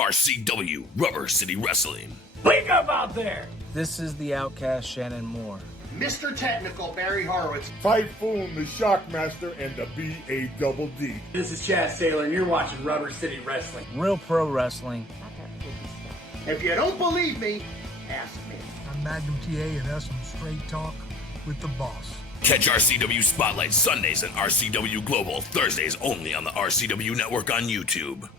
RCW Rubber City Wrestling. Wake up out there! This is the Outcast Shannon Moore. Mr. Technical Barry Horowitz. Typhoon the Shockmaster and the B-A-double-D. This is Chad Saylor and you're watching Rubber City Wrestling. Real pro wrestling. If you don't believe me, ask me. I'm Magnum TA and that's some straight talk with the boss. Catch RCW Spotlight Sundays and RCW Global Thursdays only on the RCW Network on YouTube.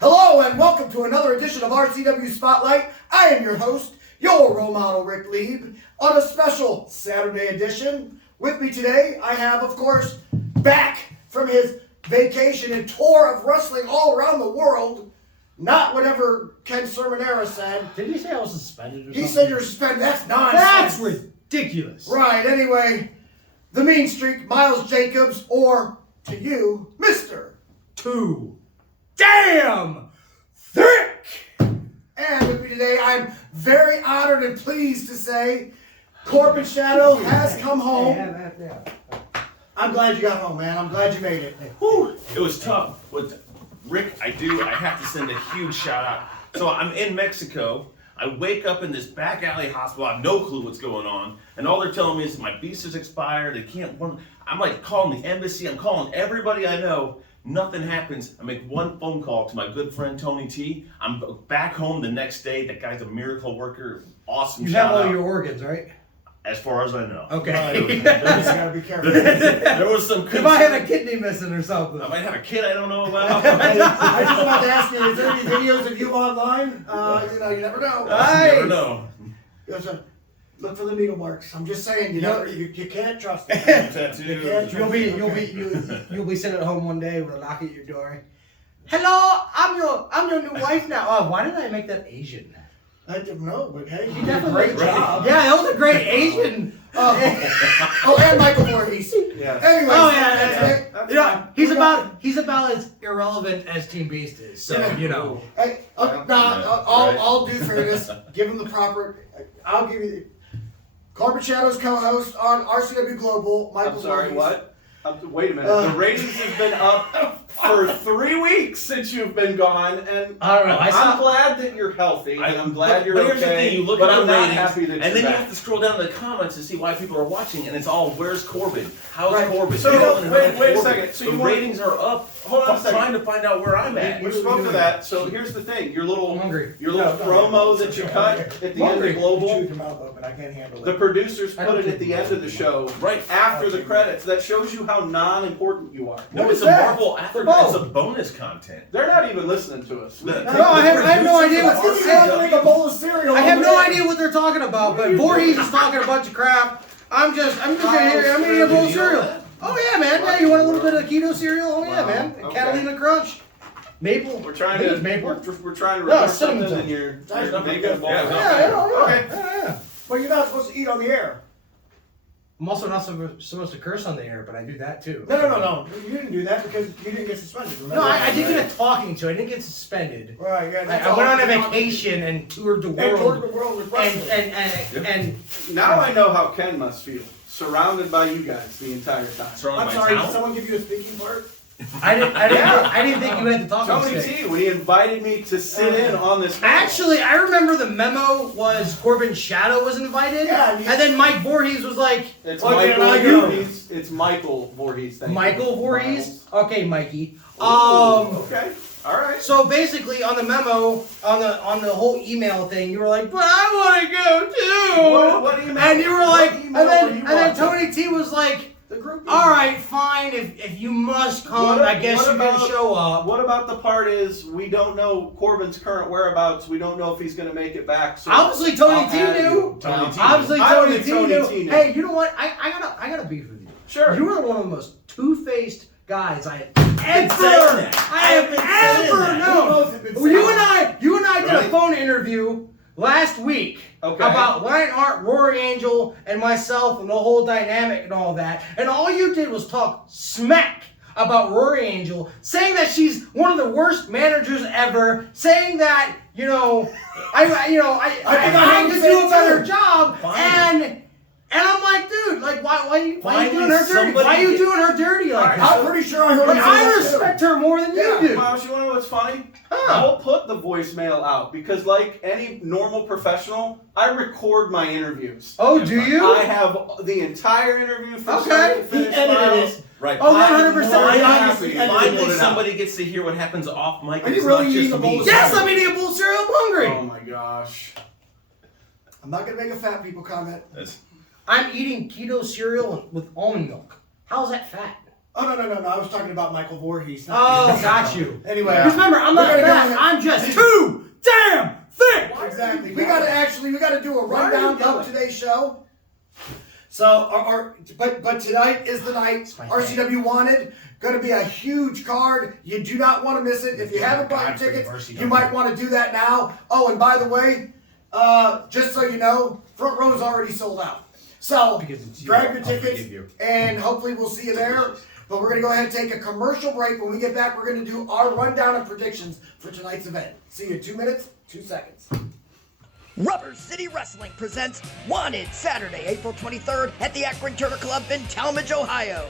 Hello and welcome to another edition of RCW Spotlight. I am your host, your role model, Rick Lieb, on a special Saturday edition. With me today, I have, of course, back from his vacation and tour of wrestling all around the world, not whatever Ken Sermonera said. Did you say I was suspended or something? He said you're suspended. That's nonsense. That's ridiculous. Right, anyway, the mean streak, Miles Jacobs, or to you, Mr. Two. Damn! Thick! And with me today, I'm very honored and pleased to say Corbin Shadow has come home. I'm glad you got home, man. I'm glad you made it. Whew, it was tough. With Rick, I have to send a huge shout out. So I'm in Mexico. I wake up in this back alley hospital. I have no clue what's going on. And all they're telling me is that my visa's expired. They can't. I'm like calling the embassy. I'm calling everybody I know. Nothing happens. I make one phone call to my good friend Tony T. I'm back home the next day. That guy's a miracle worker. Awesome. You have all your organs, right? As far as I know. Okay. You gotta be careful. There was some. You might have a kidney missing or something. I might have a kid I don't know about. Hey, I just wanted to ask you, is there any videos of you online? You never know. You never know. Look for the needle marks. I'm just saying, you can't trust them. Tattoos. You'll be sitting at home one day with a knock at your door. Hello, I'm your new wife now. Oh, why did I make that Asian? I don't know, but hey, you He did a definitely great job. Yeah, that was a great Asian. And Michael Voorhees. Yes. Anyway, Oh yeah. That's Yeah, fine. he's about as irrelevant as Team Beast is. So you know. Hey, I'll do fairness. Give him the proper. I'll give you the. Corbin Shadow's co-host on RCW Global, Michael I'm sorry, Voorhees. what? Wait a minute. The ratings have been up for 3 weeks since you've been gone, and I don't know. I'm glad that you're healthy, and I'm glad you're But here's the okay. thing, you look but at I'm the not ratings, happy that and you're then you back. have to scroll down to the comments to see why people are watching, and it's all, where's Corbin? How's Right. Corbin? So, Corbin, wait a Corbin. second. So the you want- ratings are up. Hold on a I'm second. trying to find out where I'm at. We spoke to that. So here's the thing: your little I'm hungry. promo that you cut at the end of Global. Your mouth open. I can't handle The it. producers put it at the end of the show, Right. after the credits. That shows you how non-important you are. No, What it's is a that? Marvel after. Oh. It's a bonus content. They're not even listening to us. No, I have no idea Let's give you guys what. like a bowl of cereal. I have over no there. idea what they're talking about, but Voorhees is talking a bunch of crap. I'm just gonna hear. I'm eating a bowl of cereal. Oh yeah, man. Yeah, you want a little bit of keto cereal? Oh yeah, Wow. man. Okay. Catalina Crunch. Maple. We're trying I think to it's maple. We're trying to No, record cinnamon something, toast. and you're nothing making good. a Yeah, ball. Yeah. Okay. Yeah. Well, you're not supposed to eat on the air. I'm also not supposed to curse on the air, but I do that too. No. You didn't do that because you didn't get suspended. Remember? No, I did get a talking to. I didn't get suspended. Right, yeah. that's I all. went on a vacation and toured the And toured world. the world with And wrestling. and Now I know how Ken must feel, surrounded by you guys the entire time. Surrounded I'm by sorry, did talent. someone give you a speaking part? I didn't think you had the talking Tony stick. T, when he invited me to sit in on this. Actually, I remember the memo was Corbin Shadow was invited, Yeah, and then Mike Voorhees was like, It's Well, then I Michael go. Voorhees. It's Michael Voorhees. Thank you. Michael Voorhees? Okay, Mikey. Okay. All right. So basically, on the memo, on the whole email thing, you were like, "But I want to go too." What email? And you were like, What and email then were you and then watching? Tony T was like, The group. All right, fine. If you must come, I guess you can show up. What about the part is we don't know Corbin's current whereabouts. We don't know if he's going to make it back. So Obviously, Tony I'll T add knew. you. Obviously, I don't Tony think T Tony knew. T knew. Hey, you know what? I gotta beef with you. Sure. You are one of the most two-faced guys I have saying that. known. You and I did a phone interview last week about Lionheart, Rory Angel, and myself, and the whole dynamic and all that. And all you did was talk smack about Rory Angel, saying that she's one of the worst managers ever, saying that I could do a better job, and I'm like, dude, like, why are you doing her dirty? Why are you doing her dirty like that? I'm pretty sure I heard. But I respect her more than you do. Miles, you want to know what's funny? I'll put the voicemail out because, like any normal professional, I record my interviews. Oh, do you? I have the entire interview from start to finish. He edited it. Right. Oh, 100%. Finally, somebody gets to hear what happens off mic. Are you It's really not just eating a bowl me. of Yes, I'm eating a bowl of cereal. I'm hungry. Oh my gosh. I'm not gonna make a fat people comment. I'm eating keto cereal with almond milk. How's that fat? Oh no! I was talking about Michael Voorhees. Oh, got you. Anyway, Because remember, I'm not fat. I'm just too damn thick. Exactly. We gotta do a rundown of today's show. So, but tonight is the night. RCW Wanted. Going to be a huge card. You do not want to miss it. If you haven't bought your tickets, you might want to do that now. Oh, and by the way, just so you know, front row is already sold out. So grab your tickets, and hopefully we'll see you there. But we're going to go ahead and take a commercial break. When we get back, we're going to do our rundown and predictions for tonight's event. See you in 2 minutes, 2 seconds. Rubber City Wrestling presents Wanted Saturday, April 23rd at the Akron Turner Club in Talmadge, Ohio.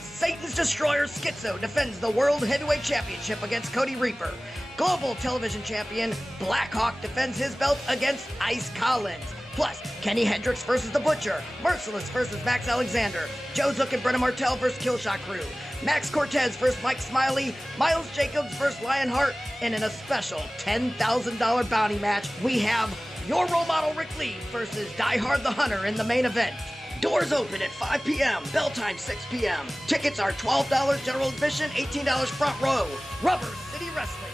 Satan's Destroyer Schizo defends the World Heavyweight Championship against Cody Reaper. Global Television Champion Blackhawk defends his belt against Ice Collins. Plus, Kenny Hendricks versus The Butcher, Merciless versus Max Alexander, Joe Zook and Brenna Martell versus Killshot Crew, Max Cortez versus Mike Smiley, Miles Jacobs versus Lionheart, and in a special $10,000 bounty match, we have your role model Rick Lee versus Die Hard the Hunter in the main event. Doors open at 5 p.m., bell time 6 p.m. Tickets are $12 general admission, $18 front row. Rubber City Wrestling.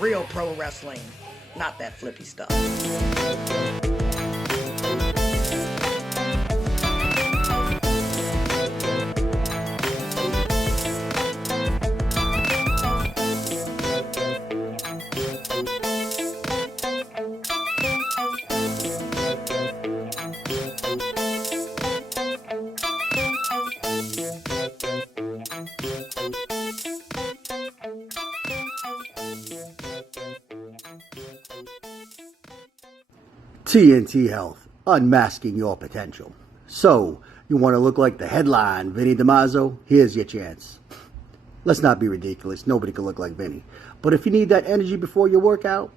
Real pro wrestling. Not that flippy stuff. TNT Health, unmasking your potential. So, you want to look like the headline, Vinny DiMaggio? Here's your chance. Let's not be ridiculous. Nobody can look like Vinny. But if you need that energy before your workout,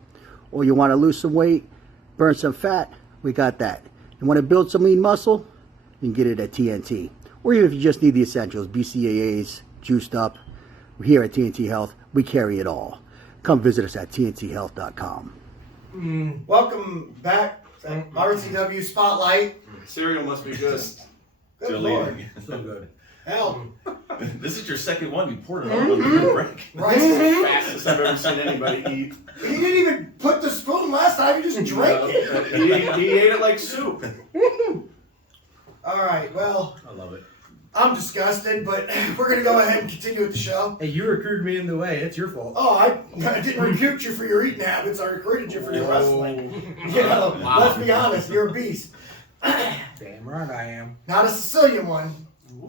or you want to lose some weight, burn some fat, we got that. You want to build some lean muscle? You can get it at TNT. Or even if you just need the essentials, BCAAs, juiced up. Here at TNT Health, we carry it all. Come visit us at tnthealth.com. Welcome back to RCW Spotlight. Cereal must be good. Good Lord. So good. Hell, This is your second one. You poured it all on the break. Rice is the Fastest I've ever seen anybody eat. He didn't even put the spoon last time. He just drank it. He ate it like soup. All right. Well, I love it. I'm disgusted, but we're gonna go ahead and continue with the show. Hey, you recruited me in the way. It's your fault. Oh, I didn't recruit you for your eating habits. I recruited you for your wrestling. You know, let's be honest. You're a beast. Damn right I am. Not a Sicilian one.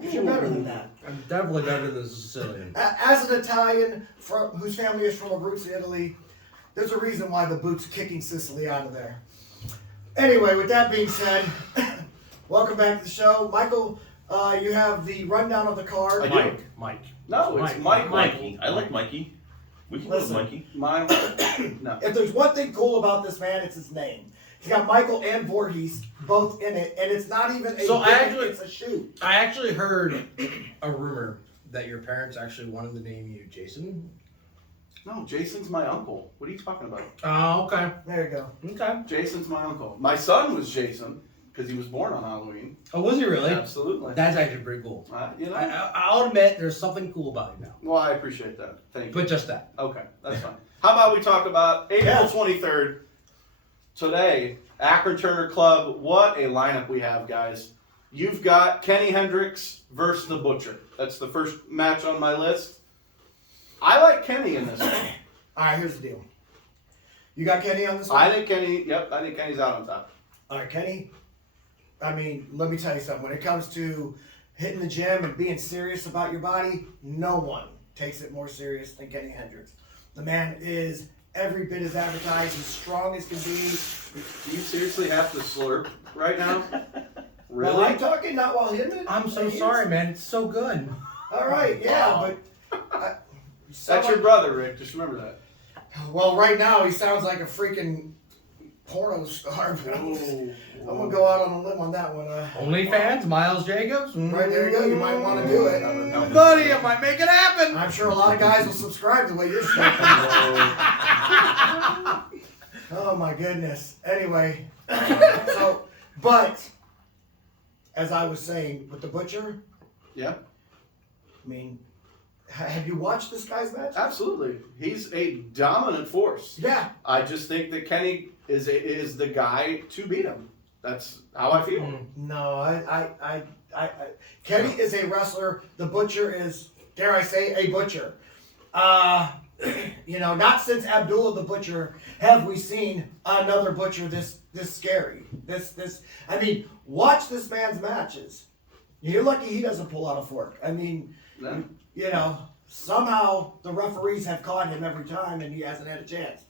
You're better than that. I'm definitely better than Sicilian. As an Italian whose family is from Abruzzo, Italy, there's a reason why the boot's kicking Sicily out of there. Anyway, with that being said, welcome back to the show. Michael, you have the rundown of the card. Mike. No, it's Mike. Mikey. I like Mikey. We can Listen. love Mikey. No. If there's one thing cool about this man, it's his name. He's got Michael and Voorhees both in it, and it's not even a gimmick, it's a shoot. I actually heard a rumor that your parents actually wanted to name you Jason. No, Jason's my uncle. What are you talking about? Oh, okay. There you go. Okay. Jason's my uncle. My son was Jason. because he was born on Halloween. Oh, was he really? Absolutely. That's actually pretty cool. You know. I'll admit there's something cool about it now. Well, I appreciate that. Thank you. But just that. Okay, that's fine. How about we talk about April 23rd? Today, Akron Turner Club. What a lineup we have, guys. You've got Kenny Hendricks versus the Butcher. That's the first match on my list. I like Kenny in this one. All right, here's the deal. You got Kenny on this one? I think Kenny's out on top. All right, Kenny. I mean, let me tell you something. When it comes to hitting the gym and being serious about your body, no one takes it more serious than Kenny Hendricks. The man is every bit as advertised, as strong as can be. Do you seriously have to slurp right now? Really? Well, I'm talking not while hitting it. I'm so sorry, man. It's so good. All right, yeah, but... That's your brother, Rick. Just remember that. Well, right now he sounds like a freaking porno star. I'm gonna go out on a limb on that one. OnlyFans, Miles Jacobs. Right there you go. You might want to do it, buddy. I might make it happen. I'm sure a lot of guys will subscribe the way you're saying. Oh my goodness. Anyway, but as I was saying with the Butcher, yeah. I mean, have you watched this guy's match? Absolutely. He's a dominant force. Yeah. I just think that Kenny is the guy to beat him. That's how I feel. No, Kenny is a wrestler. The Butcher is, dare I say, a butcher. You know, not since Abdullah the Butcher have we seen another butcher this scary. I mean, watch this man's matches. You're lucky he doesn't pull out a fork. I mean, No. you know, somehow the referees have caught him every time and he hasn't had a chance.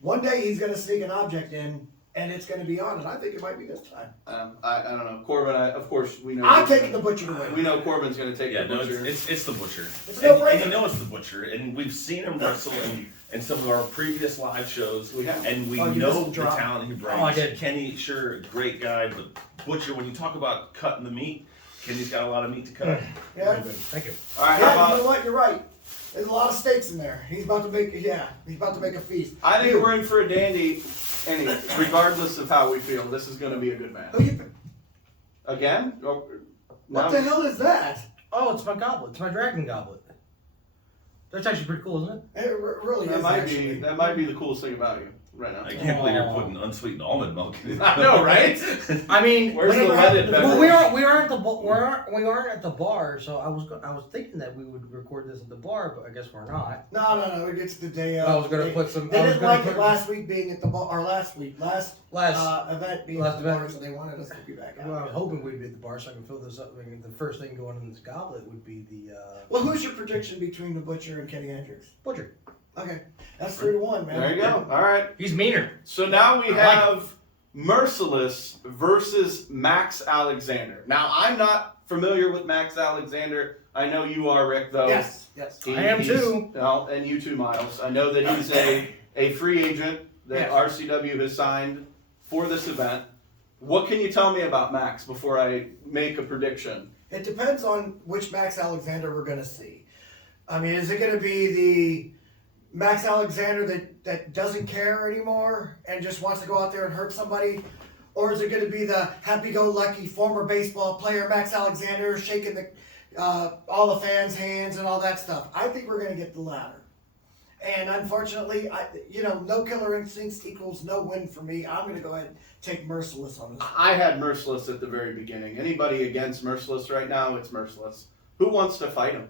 One day he's going to sneak an object in and it's going to be on, and I think it might be this time. I don't know. Corbin, of course, we know. I'm taking the Butcher to win. We know Corbin's going to take the Butcher. It's the Butcher. It's no and brainer. you know it's the Butcher, and we've seen him wrestle in some of our previous live shows. We have. And we Oh, you know missed the the drop. talent he brings. Oh, I did. Kenny, sure, great guy, but Butcher, when you talk about cutting the meat, Kenny's got a lot of meat to cut. Yeah. Thank you. All right, Yeah, how you know about, what? You're right. There's a lot of steaks in there. He's about to make a feast. I think we're in for a dandy, regardless of how we feel. This is going to be a good match. Who you pick? Again? Oh, What no. the hell is that? Oh, it's my goblet. It's my dragon goblet. That's actually pretty cool, isn't it? It really That is. might actually. be the coolest thing about you right now. I can't believe you're putting unsweetened almond milk in it. I know, right? I mean, Where's the whenever- leaded well, beverage? we aren't at the bar, so I was thinking that we would record this at the bar, but I guess we're not. No. It gets the day of. I was gonna put some. They I was didn't gonna like put, it last week being at the bar, or last event being last at the bar, event. so they wanted us to be back out. Well, I was hoping we'd be at the bar so I can fill this up. I mean, the first thing going in this goblet would be the Well, who's your prediction between the Butcher and Kenny Hendricks? Butcher. Okay, that's 3-1, man. There you go. All right. He's meaner. So now we I like have Merciless versus Max Alexander. Now, I'm not familiar with Max Alexander. I know you are, Rick, though. Yes. I am too. Well, and you too, Miles. I know that he's a free agent that Yes. RCW has signed for this event. What can you tell me about Max before I make a prediction? It depends on which Max Alexander we're going to see. I mean, is it going to be the Max Alexander that doesn't care anymore and just wants to go out there and hurt somebody? Or is it going to be the happy-go-lucky former baseball player Max Alexander shaking all the fans' hands and all that stuff? I think we're going to get the latter. And unfortunately, no killer instincts equals no win for me. I'm going to go ahead and take Merciless on this. I had Merciless at the very beginning. Anybody against Merciless right now, it's Merciless. Who wants to fight him?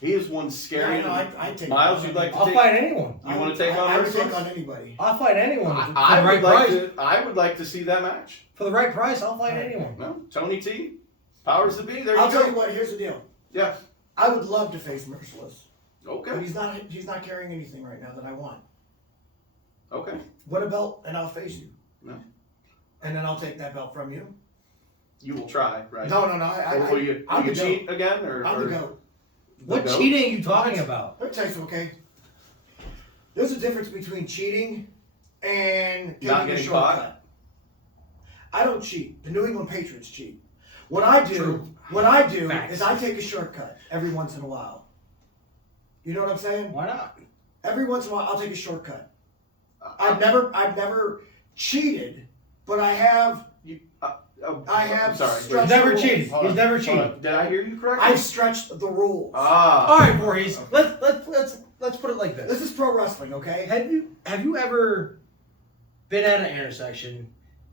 He is one scary. I take Miles, him. you'd like to I'll take? fight anyone. You want to take on I would Merciless? take on anybody. I'll fight anyone for I the right would like price. I would like to see that match. For the right price, I'll fight anyone. No, Tony T, powers that be. There I'll you tell go. you what. Here's the deal. Yeah. I would love to face Merciless, but Okay. he's not carrying anything right now that I want. Okay. Win a belt, and I'll face you. No. And then I'll take that belt from you. You will try, right? No. Or will you I'm the cheat goat. again, or I'm or the goat. What goat? cheating are you talking about? Let me tell you something, okay? There's a difference between cheating and Not taking a getting shortcut. caught? I don't cheat. The New England Patriots cheat. What I do True. Facts. is I take a shortcut every once in a while. You know what I'm saying? Why not? Every once in a while, I'll take a shortcut. I've never cheated, but I have I have I'm sorry. stretched He's never the rules. cheated. Hold He's on, never hold cheated. on. Did I hear you correctly? I've stretched the rules. All right, Voorhees. Let's put it like this. This is pro wrestling, okay? Have you ever been at an intersection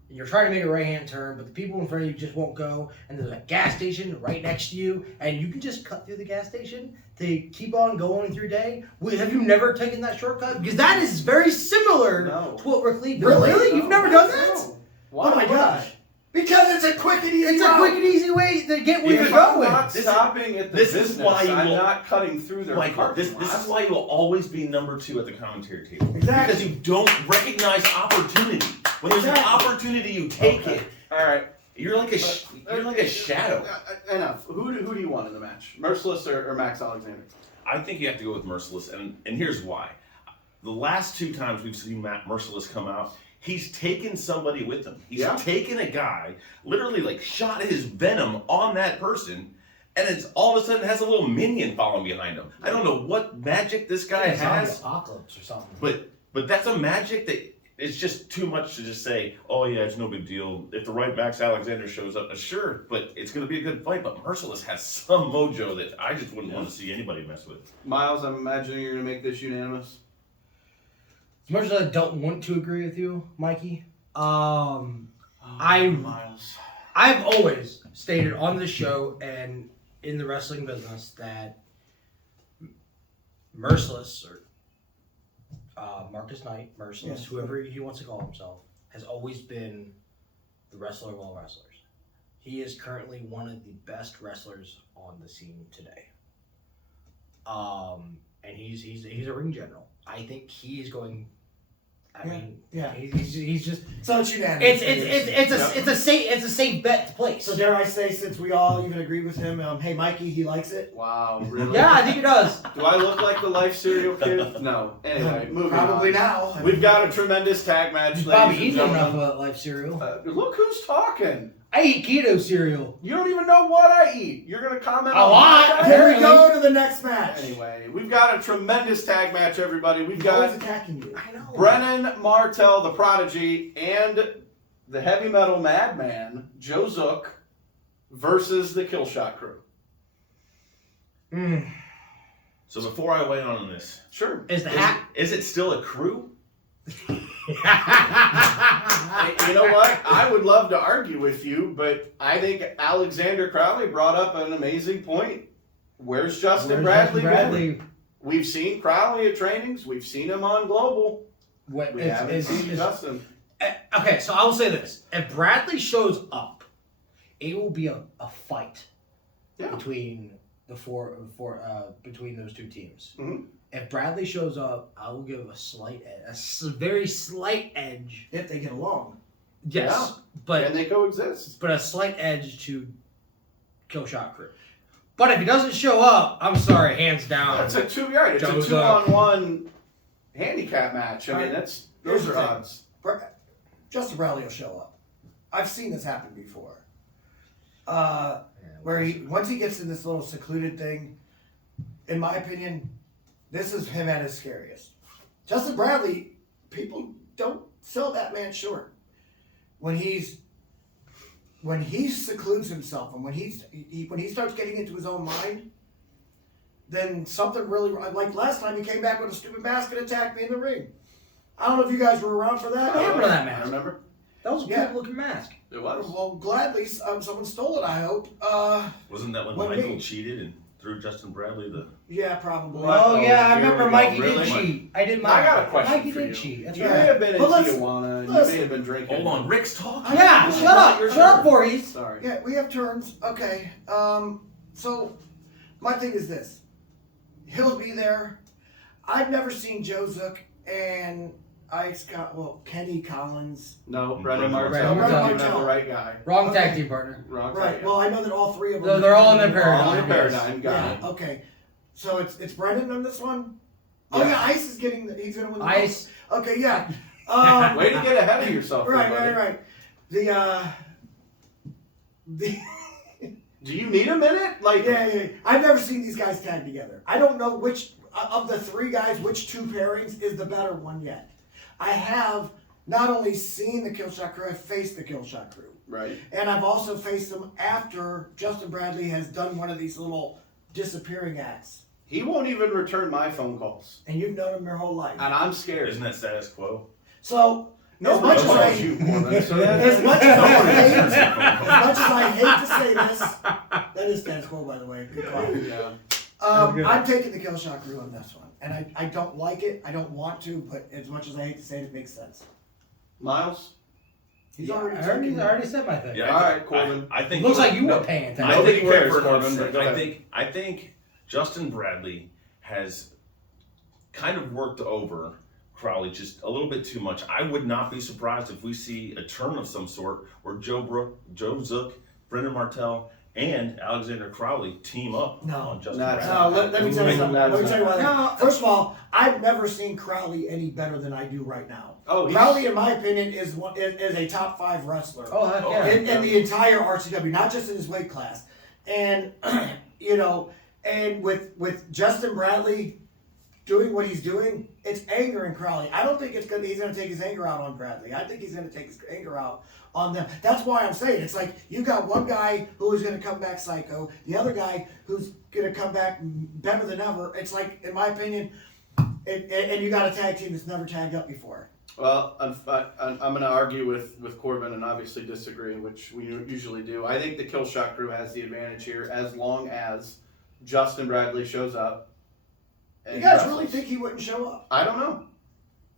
and you're trying to make a right-hand turn, but the people in front of you just won't go, and there's a gas station right next to you, and you can just cut through the gas station to keep on going through your day? Have you never taken that shortcut? Because that is very similar to what Rick Lee did. Really? You've never done that? Oh my gosh. Because it's a quick and easy It's a quick and easy way to get where you're I'm going. not stopping at the business. I'm not cutting through their Michael, this is why you will always be number 2 at the commentary table. Exactly. Because you don't recognize opportunity. When there's an opportunity, you take it. All right. You're like a shadow. Enough. Who do you want in the match? Merciless or Max Alexander? I think you have to go with Merciless, and here's why. The last 2 times we've seen Merciless come out, he's taken somebody with him. He's taken a guy, literally like shot his venom on that person, and it's all of a sudden has a little minion following behind him. I don't know what magic this guy has. Apocalypse or something. But that's a magic that it's just too much to just say, oh yeah, it's no big deal. If the right Max Alexander shows up, sure, but it's going to be a good fight. But Merciless has some mojo that I just wouldn't want to see anybody mess with. Miles, I'm imagining you're going to make this unanimous. As much as I don't want to agree with you, Mikey, Miles. I've always stated on this show and in the wrestling business that Merciless or Marcus Knight, Merciless, whoever he wants to call himself, has always been the wrestler of all wrestlers. He is currently one of the best wrestlers on the scene today. And he's a ring general. I think he is going. I mean, he's just. So it's unanimous. It's a safe bet to place. So dare I say, since we all even agree with him, hey Mikey, he likes it. Wow, really? Yeah, I think he does. Do I look like the life serial kid? No. Anyway, moving on. Probably now. We've got a tremendous tag match, ladies Bobby, and eating gentlemen. enough life cereal. Look who's talking. I eat keto cereal. You don't even know what I eat. You're going to comment A on lot. my diet? Here we go to the next match. Anyway, we've got a tremendous tag match, everybody. We've He's got always attacking you. I know. Brennan Martell, the Prodigy, and the heavy metal madman, Joe Zook, versus the Killshot Crew. So before I weigh on this, Sure. Is it still a crew? You know what? I would love to argue with you, but I think Alexander Crowley brought up an amazing point. Where's Justin Bradley been? We've seen Crowley at trainings. We've seen him on Global. We haven't seen Justin. Okay, so I will say this: if Bradley shows up, it will be a fight between the between those two teams. Mm-hmm. If Bradley shows up, I will give a very slight edge. If they get along. Yes, but can they coexist? But a slight edge to Killshot Crew. But if he doesn't show up, I'm sorry, hands down. It's a 2-on-1 handicap match. I mean, those are odds. Justin Bradley will show up. I've seen this happen before. Where once he gets in this little secluded thing, in my opinion, this is him at his scariest. Justin Bradley, people don't sell that man short. When he secludes himself and when he starts getting into his own mind, then something really, like last time he came back with a stupid mask and attacked me in the ring. I don't know if you guys were around for that. I remember that mask. I remember. That was a cool looking mask. It was. Well, gladly, someone stole it, I hope. Wasn't that when Michael cheated and threw Justin Bradley the... Yeah, probably. Oh, yeah, I remember Mikey Really? did cheat. I got a question Mikey for did you. cheat. That's You right. may have been in But Tijuana and you may have been drinking. Hold on, Rick's talking. Yeah, shut up. Shut up, Voorhees. Sorry. Yeah, we have turns. Okay. So my thing is this. He'll be there. I've never seen Joe Zook and Kenny Collins. No, Brennan Martell. Brennan You're Martell. not the right guy. Wrong tag team partner. Wrong Right. guy. Well, I know that all three of them. They're all in their paradigm. All in their paradigm. Got Yeah. it. Okay. So it's Brennan on this one. Oh Yeah. yeah, Ice is getting. He's gonna win. The Ice. vote. Okay. Yeah. Way to get ahead of yourself. Right. The Do you need a minute? Like, yeah. I've never seen these guys tag together. I don't know which of the three guys, which two pairings is the better one yet. I have not only seen the Killshot Crew, I've faced the Killshot Crew. Right. And I've also faced them after Justin Bradley has done one of these little disappearing acts. He won't even return my phone calls. And you've known him your whole life. And I'm scared. Isn't that status quo? So, as much as I hate to say this, that is status quo, by the way. Good call. Yeah. I'm taking the Killshot Crew on this one. And I don't like it. I don't want to, but as much as I hate to say it, it makes sense. Miles? I already said my thing. Yeah, All right, Corbin. I think Looks like you were paying attention. I Nobody think cares, Corbin, Corbin, but go ahead. I think Justin Bradley has kind of worked over Crowley just a little bit too much. I would not be surprised if we see a turn of some sort where Joe Zook, Brendan Martell, and Alexander Crowley team up on Justin Bradley. No, let me tell you something. Let me tell you why. No. First of all, I've never seen Crowley any better than I do right now. Oh, Crowley, in my opinion, is a top 5 wrestler. Oh, heck yeah. In the entire RCW, not just in his weight class. And and with Justin Bradley doing what he's doing, it's angering Crowley. I don't think he's gonna take his anger out on Bradley. I think he's gonna take his anger out on them. That's why I'm saying it's like you got one guy who is gonna come back psycho, the other guy who's gonna come back better than ever. It's like, in my opinion, and you got a tag team that's never tagged up before. Well, I'm going to argue with Corbin and obviously disagree, which we usually do. I think the Killshot Crew has the advantage here as long as Justin Bradley shows up. And You guys wrestles. really think he wouldn't show up? I don't know.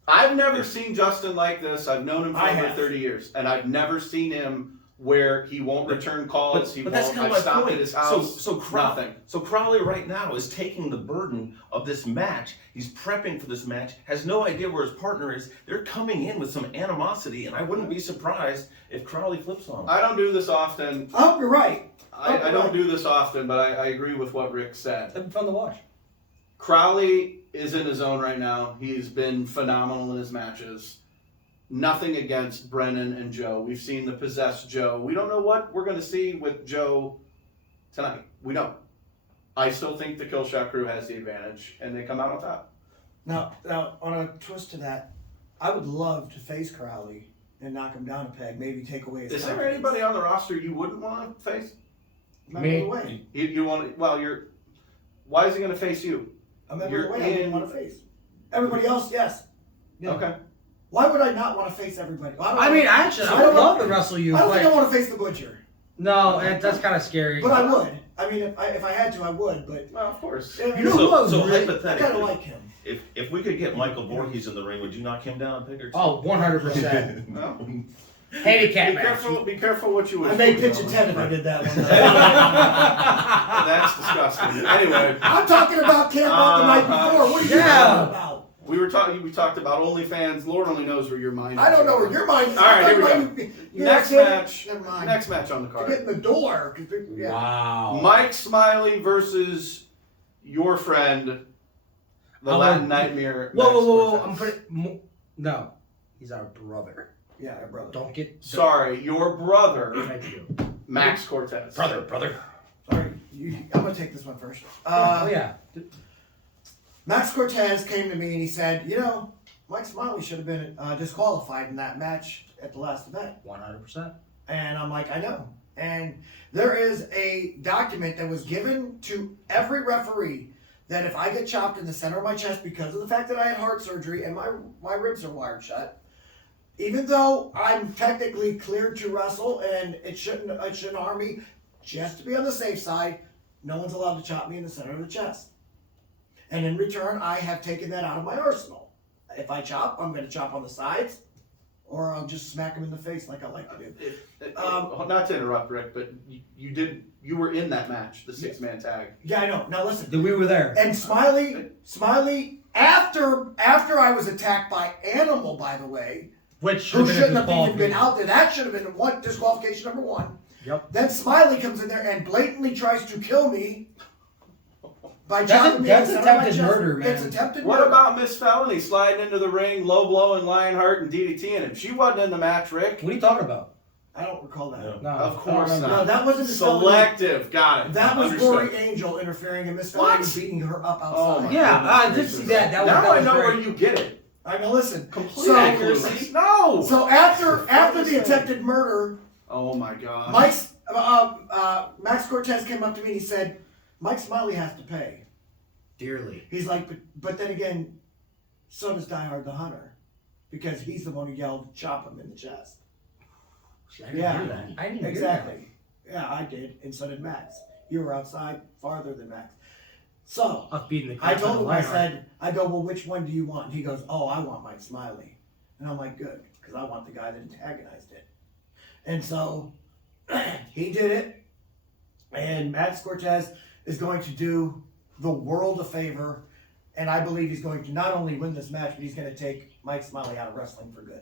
I've never seen Justin like this. I've known him for over 30 years, and I've never seen him where he won't return calls. But that's kind of my stopped point. at his house. So nothing. So Crowley right now is taking the burden of this match. He's prepping for this match, has no idea where his partner is. They're coming in with some animosity, and I wouldn't be surprised if Crowley flips on him. I don't do this often. I hope you're right. I don't do this often, but I agree with what Rick said. It'd be fun to watch. Crowley is in his zone right now. He's been phenomenal in his matches. Nothing against Brennan and Joe. We've seen the possessed Joe. We don't know what we're going to see with Joe tonight. We don't. I still think the Killshot Crew has the advantage, and they come out on top. Now, on a twist to that, I would love to face Crowley and knock him down a peg, maybe take away his Is there confidence. anybody on the roster you wouldn't want to face? Me. You want? Well, you're. Why is he going to face you? I'm in You're the way I didn't in- want to face. Everybody else, yes. Yeah. Okay. Why would I not want to face everybody? I mean, actually, I would love to wrestle you. I don't Like, think I want to face the Butcher. no, that's kind of scary. But I would. I mean, if I had to, I would. But Well, of course. you know who I was So really- I kind hypothetically, of like him. if we could get Michael Voorhees in the ring, would you knock him down a peg or two? Oh, 100%. No. Handicap Be match. careful. Be careful what you wish. I made for, pitch a 10 if I did that one. That's disgusting. Anyway, I'm talking about camp out the night before. What are you talking about? we talked about OnlyFans. Lord only knows where your mind is. I don't know where your mind is. All right, here we I'm go. talking about Next you know, match. Never mind. Next match on the To card. get in the door. 'Cause yeah. Wow. Mike Smiley versus your friend, the I Latin would- Nightmare. Whoa. Max I'm Cortez. putting. No. He's our brother. Yeah, brother. Don't get. Sorry, your brother, Thank you. Max Cortez. Brother. Sorry, I'm going to take this one first. Oh, yeah. Max Cortez came to me and he said, you know, Mike Smiley should have been disqualified in that match at the last event. 100%. And I'm like, I know. And there is a document that was given to every referee that if I get chopped in the center of my chest because of the fact that I had heart surgery and my ribs are wired shut, even though I'm technically cleared to wrestle and it shouldn't harm me, just to be on the safe side, no one's allowed to chop me in the center of the chest. And in return, I have taken that out of my arsenal. If I chop, I'm going to chop on the sides, or I'll just smack him in the face like I like to do. Not to interrupt, Rick, but you were in that match, the 6-man tag. Yeah, I know. Now listen. We were there. And Smiley, after I was attacked by Animal, by the way, Which who shouldn't have been even been out there. That should have been disqualification number 1. Yep. Then Smiley comes in there and blatantly tries to kill me by chopping me in the That's center of my attempted chest. murder, man. It's attempted What murder. about Miss Felony sliding into the ring, low blowing Lionheart and DDTing him? She wasn't in the match, Rick. What are you talking about? I don't recall that. No. Of course I don't not. No, that wasn't Miss Felony. Selective. Got it. That was Understood. Gory Angel interfering and Miss Felony What? beating her up Oh outside. my Yeah, I goodness did see gracious. that. That was Now that I was know very- where you get it. I mean, listen. Complete So, accuracy. No. so after the attempted murder, Oh my God. Max Cortez came up to me and he said, Mike Smiley has to pay. Dearly. He's like, but then again, so does Die Hard the Hunter, because he's the one who yelled, "Chop him in the chest." I didn't hear that. I didn't hear that. Exactly. Yeah, I did, and so did Max. You were outside farther than Max. So Us beating the I crap out told of him, I Lionheart. said, I go, well, which one do you want? And he goes, oh, I want Mike Smiley. And I'm like, good, because I want the guy that antagonized it. And so he did it, and Max Cortez is going to do the world a favor, and I believe he's going to not only win this match, but he's going to take Mike Smiley out of wrestling for good.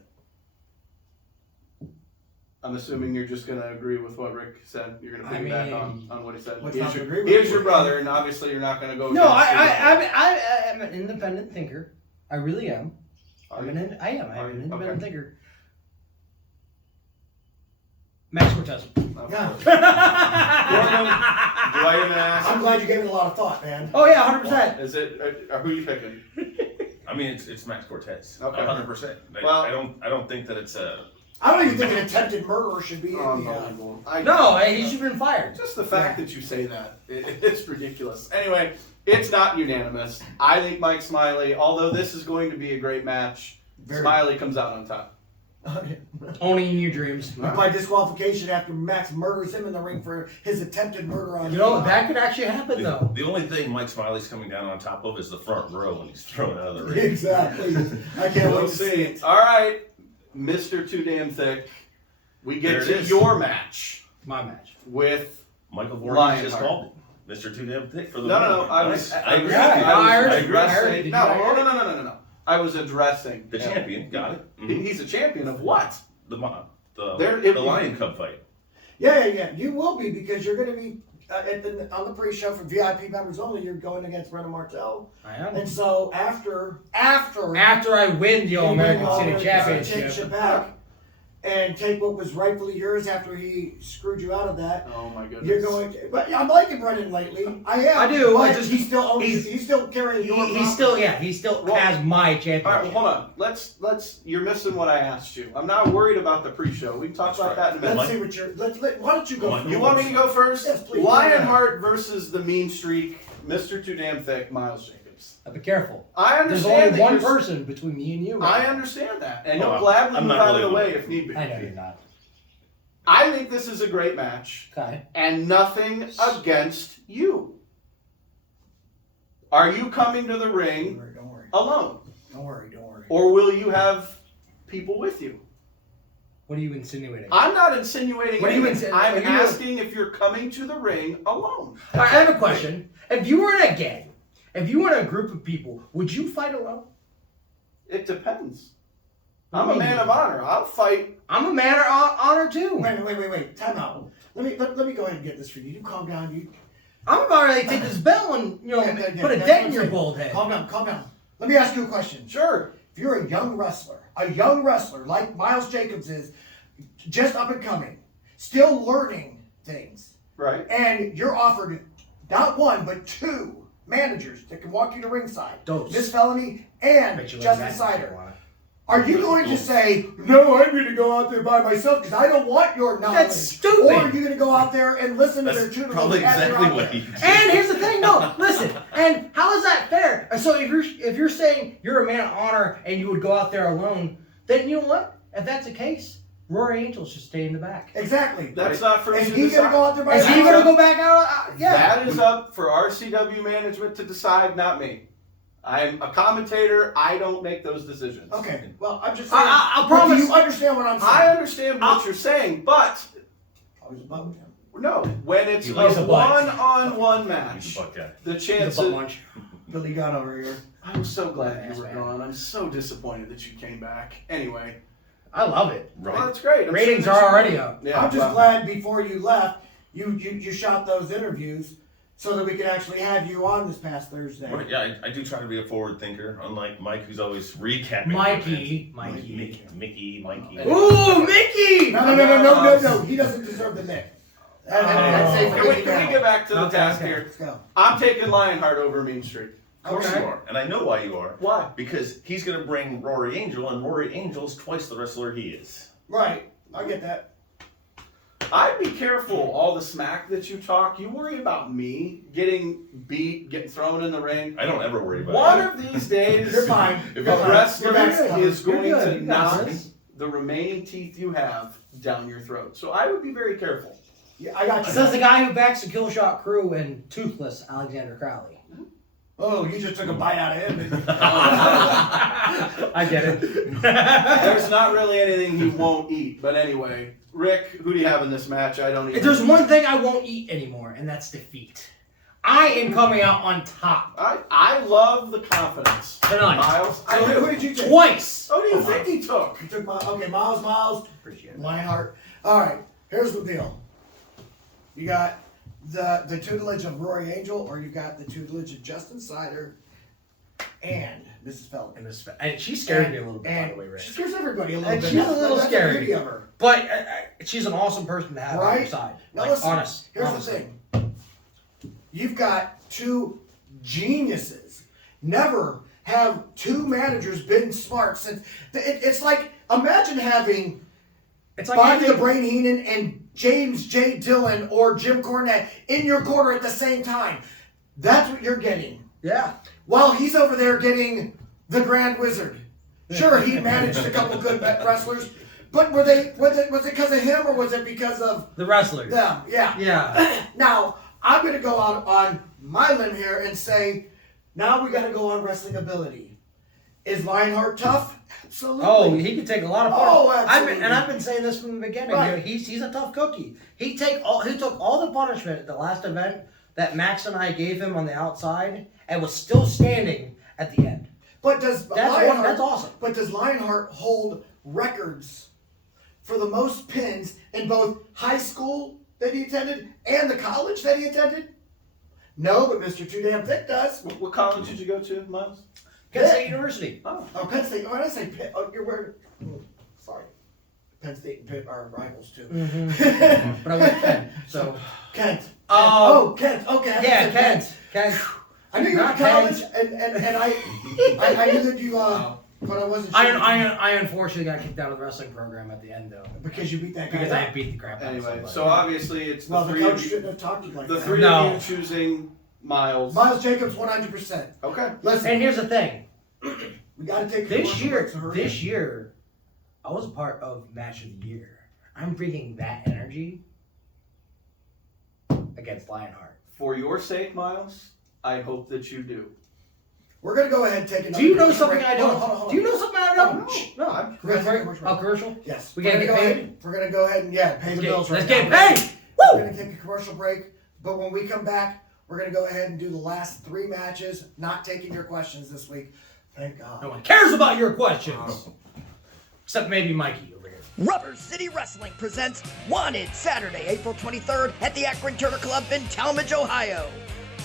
I'm assuming you're just going to agree with what Rick said. You're going to piggyback on what he said. What's He not is to agree with he is it? your brother, and obviously you're not going to go. No, against him. I am an independent thinker. I really am. Are I'm you? an independent Okay. thinker. Max Cortez. Yeah. Gordon, do I even ask? I'm glad you gave it a lot of thought, man. Oh yeah, 100%. Is it? Who are you picking? I mean, it's Max Cortez. Okay. 100%. Well- I don't think that it's a. I don't even think an attempted murderer should be in the. Unbelievable. No, he should have been fired. Just the fact that you say that, it's ridiculous. Anyway, it's not unanimous. I think Mike Smiley, although this is going to be a great match, Smiley comes out on top. Only in your dreams. By disqualification after Max murders him in the ring for his attempted murder on. You know, that could actually happen though. The only thing Mike Smiley's coming down on top of is the front row when he's thrown out of the ring. Exactly. I can't We'll wait to see see. it. All right, Mr. Too Damn Thick, we There get it to is. your match My match. with Michael Voorhees Lionheart. just called it. Mr. Too Damn Thick for the No, win. I Nice. was. I agree. Yeah, with you. I heard was it. addressing. Did you No, hear it? no. I was addressing The him. champion, got it. Mhm. He's a champion of what? The There- Lion Cub fight. Yeah. You will be, because you're going to be on the pre-show for VIP members only. You're going against Brennan Martel, I am. and so after I win the All American City Championship. back and take what was rightfully yours after he screwed you out of that. Oh my goodness. You're going to, but I'm liking Brennan lately. I am. I do, But I just- he's still he's carrying your. He still has my championship. All right, well, hold on. Let's. You're missing what I asked you. I'm not worried about the pre-show. We can talk That's about right. that in a minute. Let's see what you're. Why don't you go? Mike, first? You want me to go first? Yes, please. Lionheart versus the Mean Streak, Mr. Too Damn Thick, Miles Jacobs. Be careful. I There's understand only that one you're- person between me and you. right I now. understand that, and Oh, you'll I'm gladly not move out of really the way one. if need be. I know you're not. I think this is a great match, Okay. and nothing against you. Are you coming to the ring Don't worry. alone, Don't worry. or will you have people with you? What are you insinuating? I'm not insinuating What are you anything. insin- I'm are you- asking if you're coming to the ring alone. All right, I have a question. If you were in a gang, if you were in a group of people, would you fight alone? It depends. What I'm do a you man mean? of honor. I'll fight. I'm a man of honor too. Wait. Time out. Let me go ahead and get this for you. You calm down. You I'm about ready to take this bell and Yeah, put a that's dent what in your I'm saying. bald head. Calm down. Let me ask you a question. Sure. If you're a young wrestler like Miles Jacobs is, just up and coming, still learning things, Right. and you're offered not one but two managers that can walk you to ringside, Those. Miss Felony and Bet you like Justin that, Sider. Marijuana. Are you going to say, no, I'm going to go out there by myself because I don't want your knowledge? That's stupid. Or are you going to go out there and listen to their That's tutor? probably exactly what he did. And here's the thing, no, listen. And how is that fair? So if you're saying you're a man of honor and you would go out there alone, then you know what? If that's the case, Rory Angel should stay in the back. Exactly. That's not for me Is to he going to decide. go out there by Is he himself? gonna go back out? Yeah. That is up for RCW management to decide, not me. I'm a commentator. I don't make those decisions. Okay, well, I'm just saying. I'll but promise- Do you understand what I'm saying? I understand what you're saying, but I was above him. no, when it's He a likes a butt. one-on-one He's match, a butt guy. the He's a chance butt that munch. Billy Gunn over here. I'm so glad Yes, you were man. gone. I'm so disappointed that you came back. Anyway, I love it. Right. well, that's great. I'm Ratings sure are that you- already up. Yeah, I'm just well, glad before you left, you shot those interviews so that we could actually have you on this past Thursday. Right, yeah, I do try to be a forward thinker, unlike Mike, who's always recapping. Mikey. Mikey. Ooh, Mickey! No. He doesn't deserve the nick. That's safe for Can we Mickey get now. back to the Okay, task okay. here? Let's go. I'm taking Lionheart over Mean Streak. Of course Okay. you are, and I know why you are. Why? Because he's going to bring Rory Angel, and Rory Angel's twice the wrestler he is. Right. I get that. I'd be careful all the smack that you talk. You worry about me getting beat, getting thrown in the ring. I don't ever worry about One it. of these days, You're fine. the You're fine. wrestler Your back's covered. is going You're good. to You got knock this. the remaining teeth you have down your throat. So I would be very careful. Yeah, I got you. Says the guy who backs the Kill Shot crew and Toothless Alexander Crowley. Oh, you just took a bite out of him. I get it. There's not really anything he won't eat. But anyway, Rick, who do you have in this match? I don't even. There's one thing I won't eat anymore, and that's defeat. I am coming out on top I love the confidence. tonight. Miles, So who did you take? Twice. Who do you think he took? You took Miles, Appreciate it. Lionheart. All right, here's the deal. You got the tutelage of Rory Angel, or you got the tutelage of Justin Sider and Mrs. Felton. And she scared me a little bit, by the way, Rick. She scares everybody a little And bit. she's a little That's scary. the beauty of her. But she's an awesome person to have on your Right? side. Now Like, listen, honest. here's honestly. the thing. You've got two geniuses. Never have two managers been smart since. It's like, imagine having It's like Bobby the having- Brain Heenan and James J. Dillon or Jim Cornette in your corner at the same time. That's what you're getting. Yeah. While he's over there getting the Grand Wizard. Sure, he managed a couple good wrestlers, but was it because of him or was it because of The wrestlers. them? Yeah. Yeah. Now, I'm going to go out on my limb here and say, now we got to go on wrestling ability. Is Lionheart tough? Absolutely. Oh, he can take a lot of Oh, punishment. absolutely. I've been saying this from the beginning. Right. You know, he's a tough cookie. He took all the punishment at the last event that Max and I gave him on the outside, and was still standing at the end. But does That's awesome. But does Lionheart hold records for the most pins in both high school that he attended and the college that he attended? No, but Mr. Too Damn Thick does. What college did you go to, Miles? Penn State University. Oh, Penn State. Oh, I didn't say Penn. Oh, you're wearing. Sorry. Penn State and Pitt are rivals too. But I went Penn. So Kent. Oh. Kent. Okay. I yeah, said Kent. I knew you went to Not college, and I knew that you. But I wasn't sure. I unfortunately got kicked out of the wrestling program at the end though. Because you beat that guy. Because I up. beat the crap out of Anyway, somebody. so obviously it's the Well, the three coach of you. shouldn't have talked to you like The that. three No. of you choosing Miles. Miles Jacobs, 100%. Okay. Listen, And here's the thing. we got to take This year, I was part of Match of the Year. I'm bringing that energy against Lionheart. For your sake, Miles, I hope that you do. We're gonna go ahead and take another. Do you know commercial something break. I don't? Hold on. Do you know something I don't? Oh, Shh, no. I'm- We're gonna take a commercial break. Commercial? Yes. We We're gotta gonna get go paid? ahead. We're gonna go ahead and pay the bills right Let's now. get paid. We're Woo! gonna take a commercial break, but when we come back, we're gonna go ahead and do the last three matches. Not taking your questions this week. Thank God. No one cares about your questions. Except maybe Mikey over here. Rubber City Wrestling presents Wanted Saturday, April 23rd at the Akron Turner Club in Talmadge, Ohio.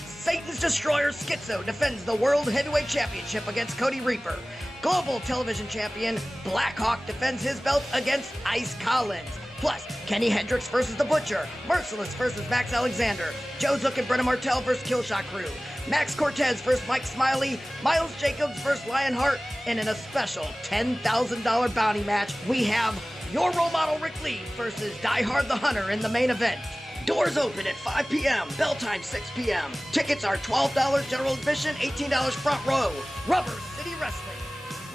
Satan's Destroyer Schizo defends the World Heavyweight Championship against Cody Reaper. Global Television Champion Blackhawk defends his belt against Ice Collins. Plus, Kenny Hendricks versus The Butcher, Merciless versus Max Alexander, Joe Zook and Brenna Martell versus Killshot Crew, Max Cortez versus Mike Smiley, Miles Jacobs versus Lionheart, and in a special $10,000 bounty match, we have your role model Rick Lee versus Die Hard the Hunter in the main event. Doors open at 5 p.m., bell time 6 p.m. Tickets are $12 general admission, $18 front row. Rubber City Wrestling.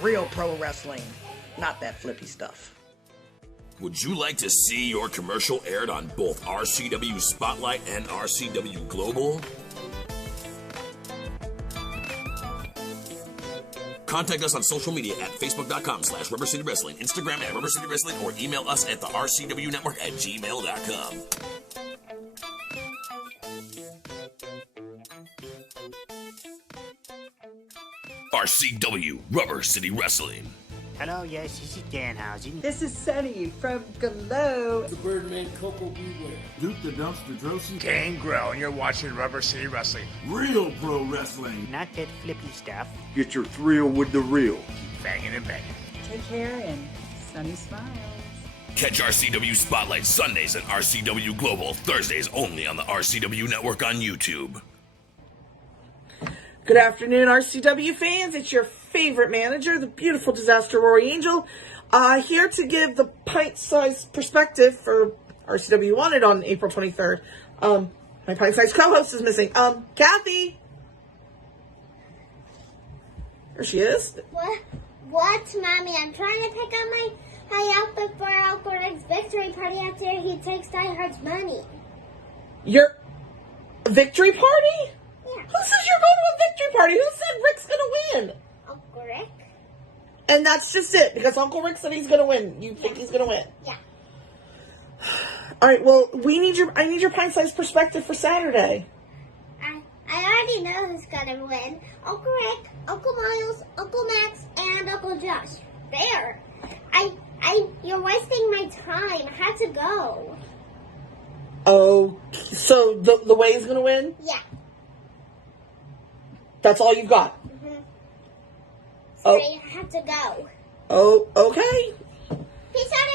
Real pro wrestling, not that flippy stuff. Would you like to see your commercial aired on both RCW Spotlight and RCW Global? Contact us on social media at facebook.com/Rubber City Wrestling, Instagram at Rubber City Wrestling, or email us at the RCW Network at gmail.com. RCW Rubber City Wrestling. Hello, yes, this is Danhausen. This is Sunny from Glow. The Birdman Coco Beware. Duke the Dumpster Drosy. Gangrel, and you're watching Rubber City Wrestling. Real pro wrestling. Not that flippy stuff. Get your thrill with the real. Keep banging and banging. Take care and Sunny smiles. Catch RCW Spotlight Sundays and RCW Global Thursdays only on the RCW Network on YouTube. Good afternoon, RCW fans. It's your favorite manager, the beautiful Disaster Rory Angel, here to give the pint-sized perspective for RCW Wanted on April 23rd. My pint-sized co-host is missing. Kathy. There she is. What, Mommy? I'm trying to pick out my outfit for Uncle Rick's victory party after he takes Die Hard's money. Your victory party? Yeah. Who says you're going to a victory party? Who said Rick's going to win? Uncle Rick? And that's just it, because Uncle Rick said he's going to win. You think he's going to win? Yeah. All right, well, I need your pint-sized perspective for Saturday. I already know who's gonna win. Uncle Rick, Uncle Miles, Uncle Max, and Uncle Josh. There. You're wasting my time. I have to go. Oh, so the Way's gonna win? Yeah. That's all you've got? Mm-hmm. Oh. I have to go. Oh, okay. Peace out,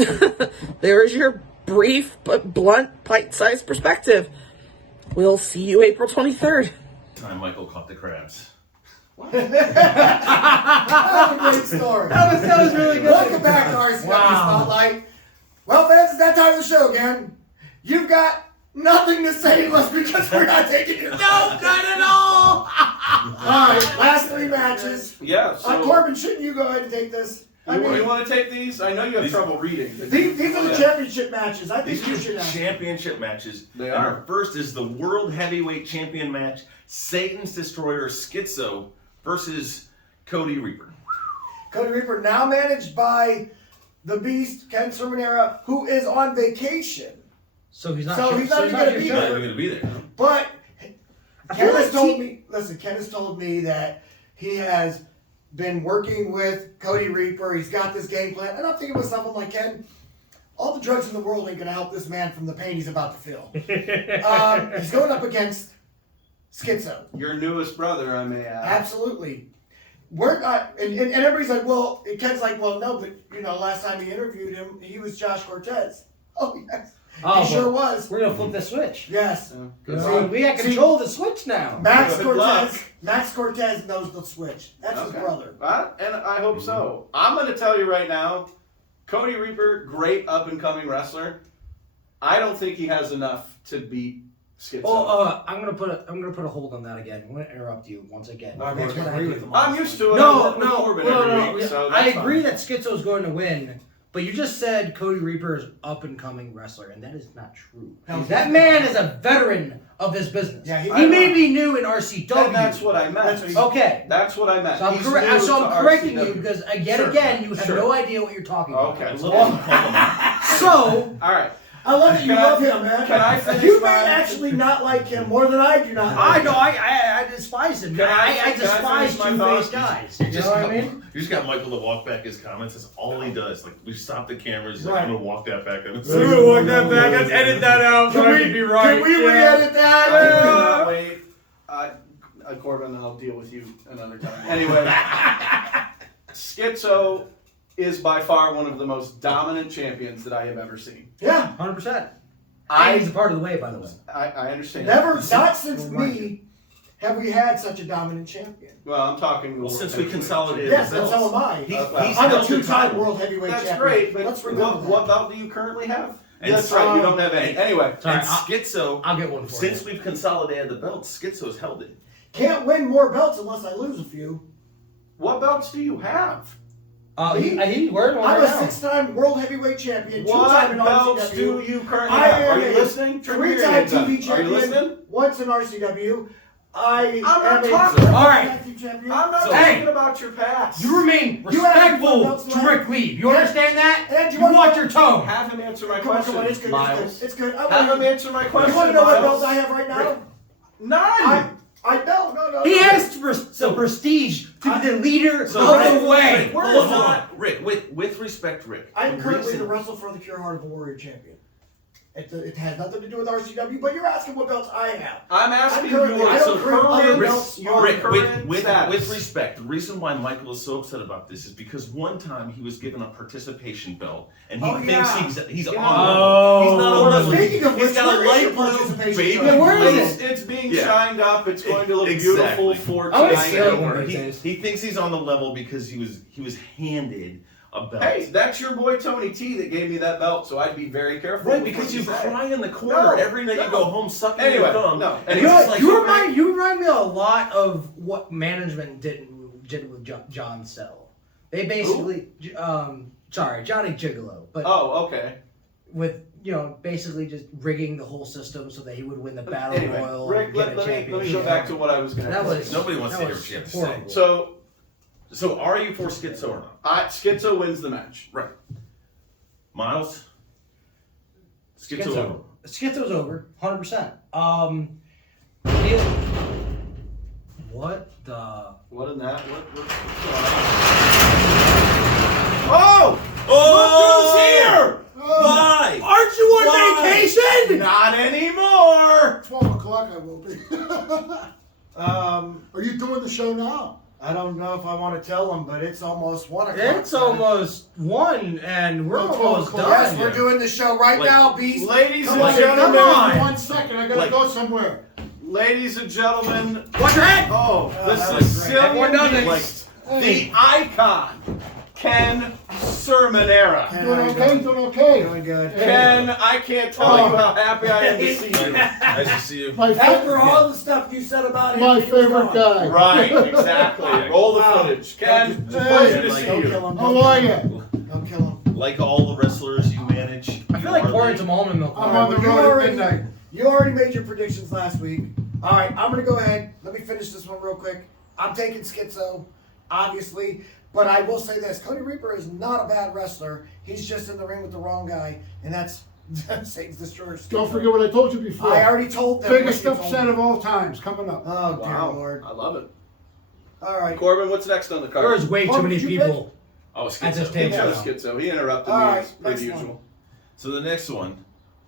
RCW. There is your brief but blunt pint-sized perspective. We'll see you April 23rd. Time Michael caught the crabs. That was a great story. That was really good. Welcome back to RCW Spotlight. Well, fans, it's that time of the show again. You've got nothing to say to us because we're not taking your No, not at all. All right, last three matches. Yeah. So Corbin, shouldn't you go ahead and take this? you want to take these? I know you have trouble reading. These are the championship matches. I think you should have. Championship matches. They and are. Our first is the World Heavyweight Champion match: Satan's Destroyer Schizo versus Cody Reaper. Cody Reaper, now managed by the Beast, Ken Sermonera, who is on vacation. So he's not. He's not even going to be Not there. even going to be there. But Ken has told me. Listen, Ken has told me that he has been working with Cody Reaper. He's got this game plan. And I'm thinking to myself, I'm like, Ken, all the drugs in the world ain't going to help this man from the pain he's about to feel. He's going up against Schizo. Your newest brother, I may add. Absolutely. We're not, and everybody's like, well, Ken's like, well, no, but, last time he interviewed him, he was Josh Cortez. Oh, yes. Oh, he sure was. We're gonna flip the switch. Yes. We have control of the switch now. Max Good Cortez. luck. Max Cortez knows the switch. That's his brother. And I hope so. I'm going to tell you right now, Cody Reaper, great up-and-coming wrestler. I don't think he has enough to beat Schizo. Oh, I'm gonna put a hold on that again. I'm gonna interrupt you once again. That's what I do. I'm used to it. No. So I agree that Schizo's going to win, but you just said Cody Reaper is up-and-coming wrestler, and that is not true. That man is a veteran of this business. Yeah, he may be new in RCW. And that's what I meant. Okay. That's what I meant. So I'm correcting you because again, you have no idea what you're talking about. Okay. So, All right. I love that you love him, man. Can I finish You may my- actually not like him more than I do not. I know. I despise him. I despise finish my two-faced thoughts? guys. You know what I mean? You just got Michael to walk back his comments. That's all he does. Like, we stop the cameras. He's like, Right. I'm going to walk that back. I'm Let's edit that out so I can be right. Can we re-edit that? I cannot wait. Corbin, I'll deal with you another time. Anyway, Schizo is by far one of the most dominant champions that I have ever seen. Yeah. 100%. And he's a part of the way, by the way. I understand. Not since me have we had such a dominant champion. Well, I'm talking. Well, since we consolidated Yes, the that's belts. how am I. He's I'm a held the two-time title. world heavyweight That's champion. great, but Let's remember what belt do you currently have? And That's right, you don't have any. Anyway. And Schizo, I'll get one for you. since we've consolidated the belts, Schizo's held it. Can't win more belts unless I lose a few. What belts do you have? He's wearing one I'm right a now. 6-time world heavyweight champion. What 2-time in belts RCW. do you currently I have? am Are you a listening? Turn your 3-time heads up. TV Are you champion. listening? Once in RCW. I'm not am a talking. All right. tag team champion. I'm not Hey. talking about your past. You remain You asked me respectful what belts to do I have. Rick Lee. You understand that? And you You wanna watch know- your tone. Have him answer my Come on, question. come on, it's good, Miles. it's good. Have him answer my question. You want to know what Miles. belts I have right now? None. No. He has some prestige to be the leader of the way. Hold on. Rick, with respect, Rick. I'm the currently reason- the Wrestle for the Pure Heart of a Warrior champion. It has nothing to do with RCW, but you're asking what belts I have. I'm asking I don't create other belts. Rick, with respect, the reason why Michael is so upset about this is because one time he was given a participation belt, and he thinks he's on level. He's not on level. Speaking of which, he's got a light blue baby. Where is it? It's being shined up. It's going to look beautiful for tonight. He thinks he's on the level because he was handed a belt. Hey, that's your boy Tony T that gave me that belt, so I'd be very careful. Right, because you cry in the corner every night you go home sucking your thumb. You remind me a lot of what management did with John Sell. They basically, Johnny Gigolo, but okay. With basically just rigging the whole system so that he would win the battle royal. Rick, let me go back to what I was going to say. Nobody wants to hear what you have to say. So are you for Schizo or not? Schizo wins the match. Right. Miles? Schizo's over. Schizo's over, 100%. What the? What in that? What? Oh! Look who's here! Why? Aren't you on vacation? Not anymore! 12 o'clock I will be. Are you doing the show now? I don't know if I want to tell them, but it's almost 1 o'clock. It's almost 1, and we're almost done. Yes, we're doing the show right now, Beast. Ladies and on, gentlemen. come on. 1 second, I gotta go somewhere. Ladies and gentlemen. Watch your head! Oh, the Sicilian Beast, the icon, Ken Sermonera. Doing okay. Doing good. Ken, I can't tell you how happy I am to see you. Nice to see you. After all the stuff you said about him, My favorite guy. Right, exactly. Roll the footage. Ken, it's a pleasure to see you. How are you? Don't kill him. Like all the wrestlers you manage. I feel like pouring some almond milk. I'm on the road at midnight. You already made your predictions last week. All right, I'm going to go ahead. Let me finish this one real quick. I'm taking Schizo, obviously. But I will say this. Cody Reaper is not a bad wrestler. He's just in the ring with the wrong guy. And that's Satan's Destroyer. Don't forget what I told you before. I already told them. Biggest upset of all times coming up. Oh, dear Wow. Lord. I love it. All right. Corbin, what's next on the card? There's way too many people. Oh, at this Schizo. table. Schizo. He interrupted All me right, as per next usual. one. So the next one,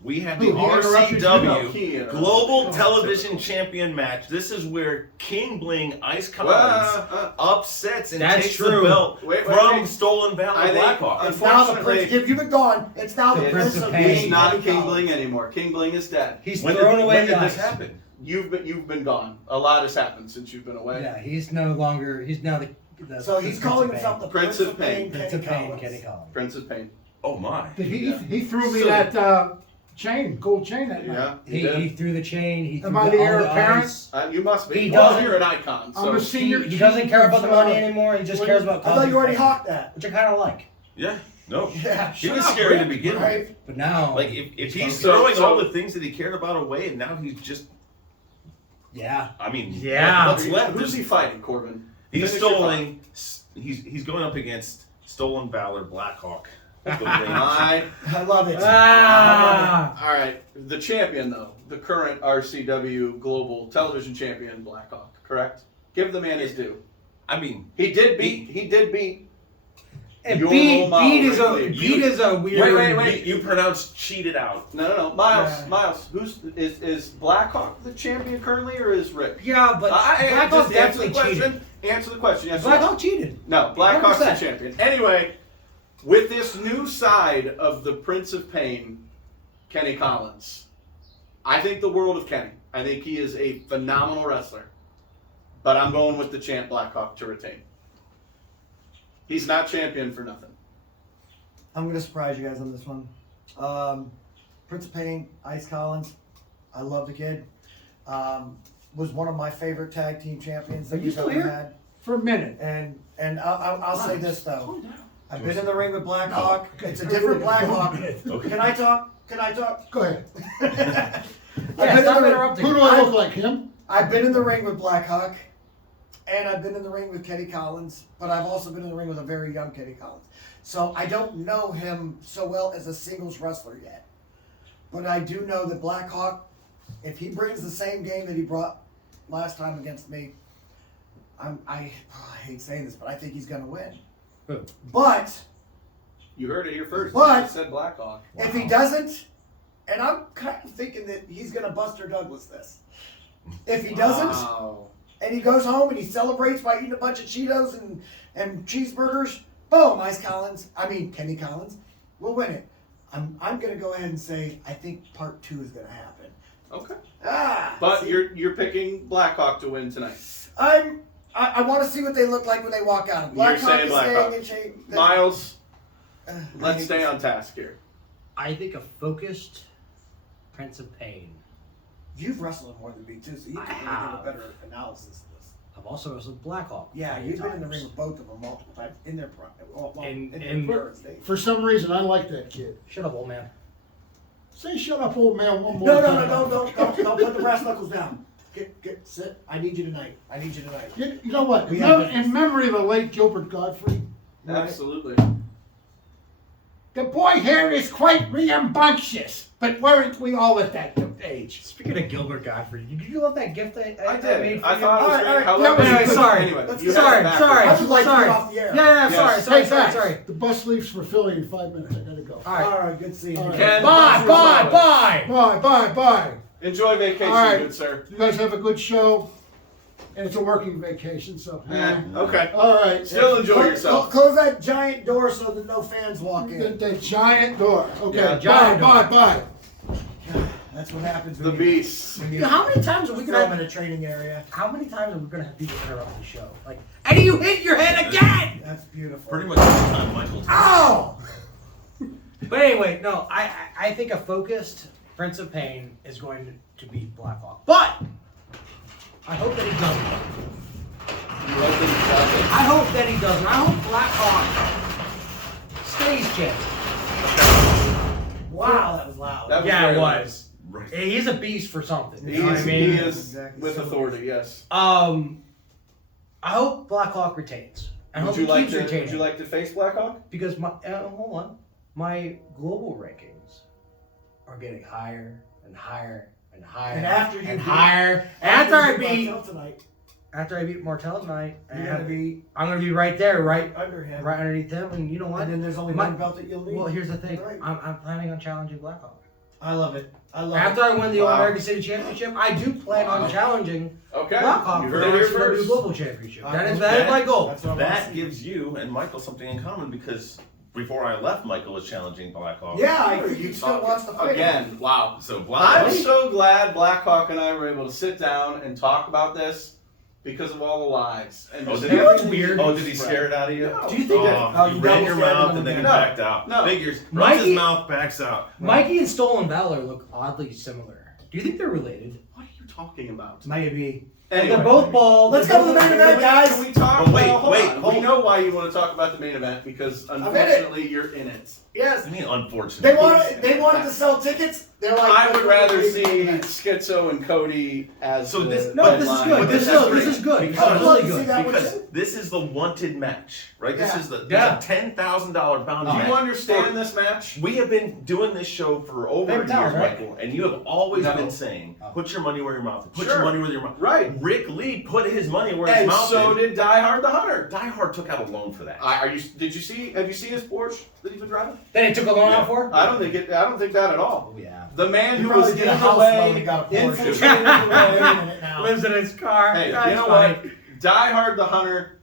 we have Who, the he interrupted you? RCW He interrupted. Global Television Champion match. This is where King Bling Ice Collins upsets and That's takes true. the belt Wait, from Stolen I Valor think, Blackhawk. It's now the unfortunately, Prince. You've been gone. It's now the Prince of Pain. he's not King King Collins. Bling anymore. King Bling is dead. He's When thrown away did the this ice. happen? You've been gone. A lot has happened since you've been away. Yeah, he's no longer. He's now the. So he's calling himself the Prince of Pain. Prince of Pain, Kenny Collins. Prince of Pain. Oh my! He threw me So- that chain, gold chain that night. Yeah, He threw the chain. He threw Am I the heir all the apparent? ice. You must be. He Well, doesn't- you're an icon. So. I'm a senior. He doesn't care about the money anymore. He just cares about. I thought you already hawked that. Which I kind of like. Yeah, no. Yeah, He shut was up, scary to Rick. begin with. Right. But now, Like if he's So- throwing so- all the things that he cared about away, and now he's just. yeah. I mean, Yeah. What's left? Who's he fighting, Corbin? He's Finish your stoling. He's going up against Stolen Valor Blackhawk. I love it. Ah. All right, the champion though, the current RCW Global Television Champion, Blackhawk. Correct? Give the man his due. I mean, he did beat. And your beat role model, is a Rick Lee. beat is a weird. Wait. You pronounced cheated out. No. Miles. Who's is Blackhawk the champion currently, or is Rick? Yeah, but Blackhawk just definitely cheated. Answer the question. Yes. or Blackhawk no. cheated. No, Blackhawk's the 100%. champion. Anyway, with this new side of the Prince of Pain, Kenny Collins, I think the world of Kenny. I think he is a phenomenal wrestler. But I'm going with the champ Blackhawk to retain. He's not champion for nothing. I'm going to surprise you guys on this one. Prince of Pain, Ice Collins. I love the kid. Was one of my favorite tag team champions that Are you we've still ever here? had. For a minute. And I'll say this though. I've been in the ring with Black No. Hawk. It's a different Black Hawk. Okay. Can I talk? Go ahead. Yeah, stop interrupting. Who do I look like, him? I've been in the ring with Black Hawk, and I've been in the ring with Kenny Collins, but I've also been in the ring with a very young Kenny Collins. So I don't know him so well as a singles wrestler yet. But I do know that Black Hawk, if he brings the same game that he brought last time against me, I hate saying this, but I think he's going to win. But You heard it here first. But- You said Blackhawk. if he doesn't, And I'm kind of thinking that he's going to Buster Douglas this. If he doesn't, and he goes home and he celebrates by eating a bunch of Cheetos and cheeseburgers, boom, Kenny Collins will win it. I'm going to go ahead and say I think part 2 is going to happen. Okay. But you're picking Blackhawk to win tonight. I want to see what they look like when they walk out. You're Blackhawk saying is Blackhawk. staying in shape. Miles, let's stay on task here. I think a focused Prince of Pain. You've wrestled more than me too, so you can really give a better analysis of this. I've also wrestled Blackhawk. Yeah, plenty you've of been in the times. ring with both of them multiple times in their prime. For some reason, I like that kid. Shut up, old man. Say shut up, old man, one more No, time. don't put the brass knuckles down. Sit. I need you tonight. You know what? We In have in memory of the late Gilbert Godfrey, Absolutely. the boy here is quite rambunctious, but weren't we all at that age? Speaking of Gilbert Godfrey, did you love that gift I did. made for I you? thought it was great. Alright, However, anyway, sorry. Anyway, Let's you sorry, have it back. sorry. I would like to sorry. get off the air. Yeah, Yes. sorry. The bus leaves for Philly in 5 minutes. I gotta go. All right. All right, good seeing you. Ken, Bye. Enjoy vacation, All right. good sir. You guys have a good show, and it's a working vacation, so. Okay. All right. Still enjoy yourself. Close that giant door so that no fans walk in. The giant door. Okay. Yeah, giant Bye. That's what happens The when beast. You know, how many times are we film gonna in a training area. How many times are we gonna have people interrupt the show? Like, and you hit your head again! That's beautiful. Pretty much every time Michael. Ow! But anyway, no, I think a focused Prince of Pain is going to beat Blackhawk. But I hope that he doesn't. I hope that he doesn't. I hope Blackhawk stays champion. Wow, that was loud. That was Yeah, very it loud. was. He's a beast for something. He You know what I is, mean? he is with authority, yes. I hope Blackhawk retains. I hope he keeps retaining. Would you like to face Blackhawk? Because my global rankings are getting higher and higher and higher And after you and beat- higher. after After I you beat beat Martel tonight, after I beat Martel tonight, you're gonna be I'm gonna be right there, right under him. right underneath him. And you know what? And then there's only My- one belt that you'll need. Well, here's the thing. Right. I'm planning on challenging Blackhawk. I love it. After I win the All American City Championship, I do plan on challenging Okay. Blackhawk You for heard the it here RCW first. Global Championship. That is That- my goal. That's what I want to That see. gives you and Michael something in common because before I left, Michael was challenging Blackhawk. Yeah, I think you still watch the fight. Again, wow. So I'm Blackhawk. so glad Blackhawk and I were able to sit down and talk about this because of all the lies. And Oh, just did he, everything weird? oh, did he spread. scare it out of you? No. Do you think that Oh, you you ran double your stared mouth him and then he again? backed out. No. Figures. Runs Mikey- his mouth, backs out. Mikey and Stolen Valor look oddly similar. Do you think they're related? What are you talking about? Maybe. Anyway. They're both bald. Let's go to the main event, guys. Can we talk Oh, wait, about, hold wait, on. hold We know why you want to talk about the main event because in it. unfortunately you're in it. Yes. I mean, unfortunately. They wanted to sell tickets. They're like, I would rather "Let's see go to the main event." Schizo and Cody as So the this- No, this is headline. good. But This that's is great. good. I'd This love is to really see good. that one Because too. this is the wanted match, right? Yeah. This is there's Yeah. a $10,000 bounty Do match. you understand this match? We have been doing this show for over Favorite a year, talent, right? Michael, and you have always No. been saying, "Put your money where your mouth is. Put Sure. your money where your mouth." Right. Rick Lee put his money where his And mouth so is. did Die Hard the Hunter. Die Hard took out a loan for that. Did you see? Have you seen his Porsche that he's been driving? Then he took a loan out for? I don't think that at all. Oh, yeah. The man You who probably was get a in the house loan way, and got a Porsche. infiltrating the way. In it now. Lives in his car. Hey, That's you know funny. what? Die Hard the Hunter.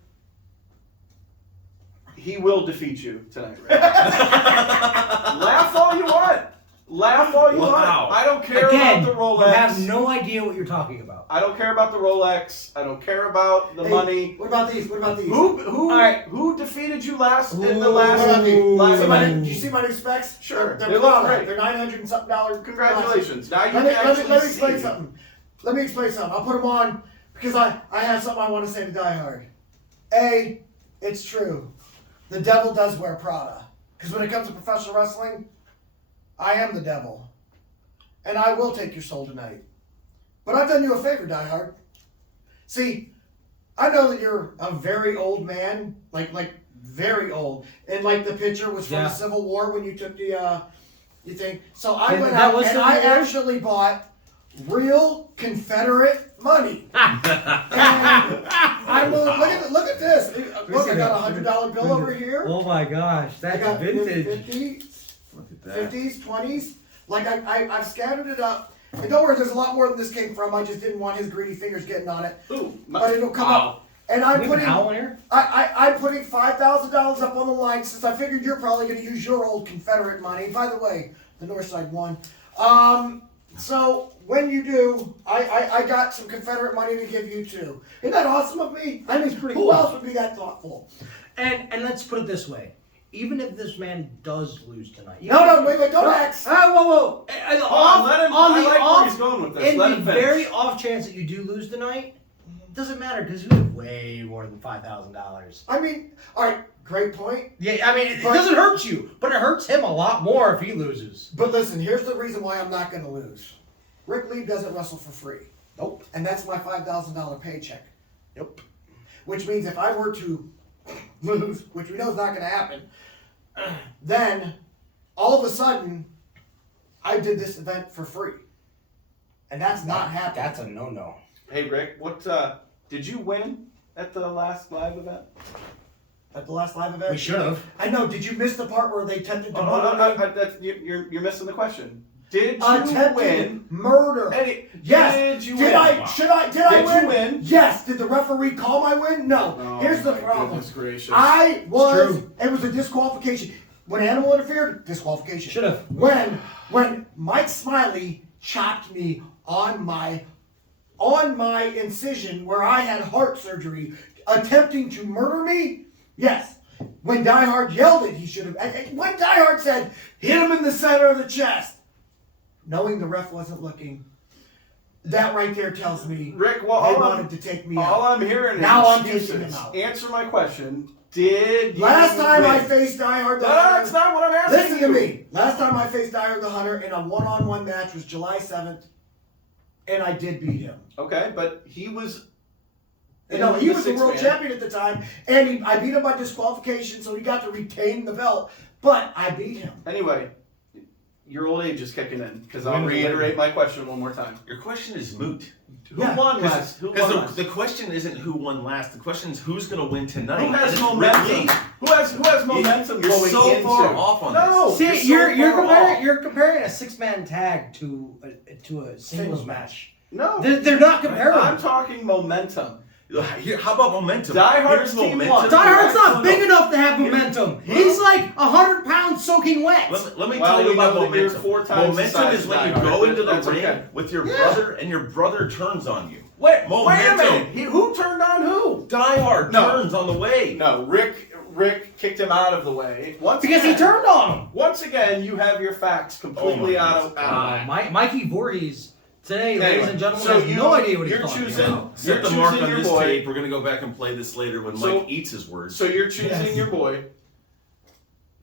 He will defeat you tonight. Rick. Laugh all you want. Laugh all you Wow. want. I don't care Again, about the you Rolex. have no idea what you're talking about. I don't care about the Rolex. I don't care about the Hey, money. What about these? What about these? Who defeated you last in the What last about these? last See my new- event? Did you see my new specs? Sure. They're They look Prada. great. They're $900 and something. Congratulations. Now you Let me can actually explain see. something. Let me explain something. I'll put them on because I have something I want to say to Die Hard. A, it's true. The devil does wear Prada. Because when it comes to professional wrestling, I am the devil. And I will take your soul tonight. But I've done you a favor, Die Hard. See, I know that you're a very old man, like very old. And like the picture was from Yeah. the Civil War when you took the you think. So I And went that out was and Civil I War? actually bought real Confederate money. And I'm look at this. Look, I got a $100 bill over here. Oh my gosh, I that's got vintage. 50s, 20s. Like I've scattered it up. And don't worry, there's a lot more than this came from. I just didn't want his greedy fingers getting on it. Ooh, but it'll come up. And I'm putting here? I'm putting $5,000 up on the line since I figured you're probably going to use your old Confederate money. By the way, the North Side won. So when you do, I got some Confederate money to give you too. Isn't that awesome of me? I mean, It's pretty who cool. else would be that thoughtful? And let's put it this way. Even if this man does lose tonight. No, wait, don't ask. Whoa. Let him. I like where he's going with this. In Let the him finish. very off chance that you do lose tonight, it doesn't matter because you have way more than $5,000. I mean, all right, great point. Yeah, I mean, it doesn't hurt you, but it hurts him a lot more if he loses. But listen, here's the reason why I'm not going to lose. Rick Lee doesn't wrestle for free. Nope. And that's my $5,000 paycheck. Nope. Which means if I were to lose, which we know is not going to happen, then all of a sudden, I did this event for free. And that's not happening. That's a no-no. Hey, Rick, what did you win at the last live event? At the last live event? We should have. I know. Did you miss the part where they attempted to murder me? You're missing the question. Did you Attempted win? Murder. Yes. Did you win? win? I you win? Yes. Did the referee call my win? No. Oh, Here's the my problem. goodness gracious. It was a disqualification. When Animal interfered, disqualification. Should have. When Mike Smiley chopped me on my incision where I had heart surgery, attempting to murder me, yes. When Die Hard yelled it, he should have. When Die Hard said, hit him in the center of the chest, knowing the ref wasn't looking, that right there tells me Rick, they wanted to take me out. All I'm hearing is now I'm excuses. taking him out. Answer my question. Did you Last time win? I faced Die Hard the No, Hunter. that's not what I'm asking Listen you. to me. Last time I faced Die Hard the Hunter in a one-on-one match was July 7th, and I did beat him. Okay, but he was. No, he was the world six-man. champion at the time, and I beat him by disqualification, so he got to retain the belt. But I beat him. Anyway, your old age is kicking in because I'll reiterate my question one more time. Your question is moot. Who won last? Who won Because last? the question isn't who won last. The question is who's going to win tonight. Who has And it's momentum? Rick Lee. Who has momentum You're going so into? far off on No, this. See, you're you're comparing a 6-man tag to a singles match. No, They're not comparable. I'm talking momentum. How about momentum? Die Hard's Here's team momentum. won. Die Hard's not big No. enough to have momentum. He's like 100 pounds soaking wet. Let me Well, tell you we about know that you're momentum. 4 times the Momentum size is of when Die you Hard. go into the That's ring okay. with your brother and your brother turns on you. Wait a Momentum. minute. Who turned on who? Die Hard turns on the way. No, Rick kicked him out of the way. Because he turned on him. Once again, you have your facts completely out of Mikey Voorhees today, Anyway, ladies and gentlemen, so has no idea what he's you're talking choosing- about. Set the You're mark choosing on your this boy. tape. We're going to go back and play this later when So- Mike eats his words. So you're choosing your boy,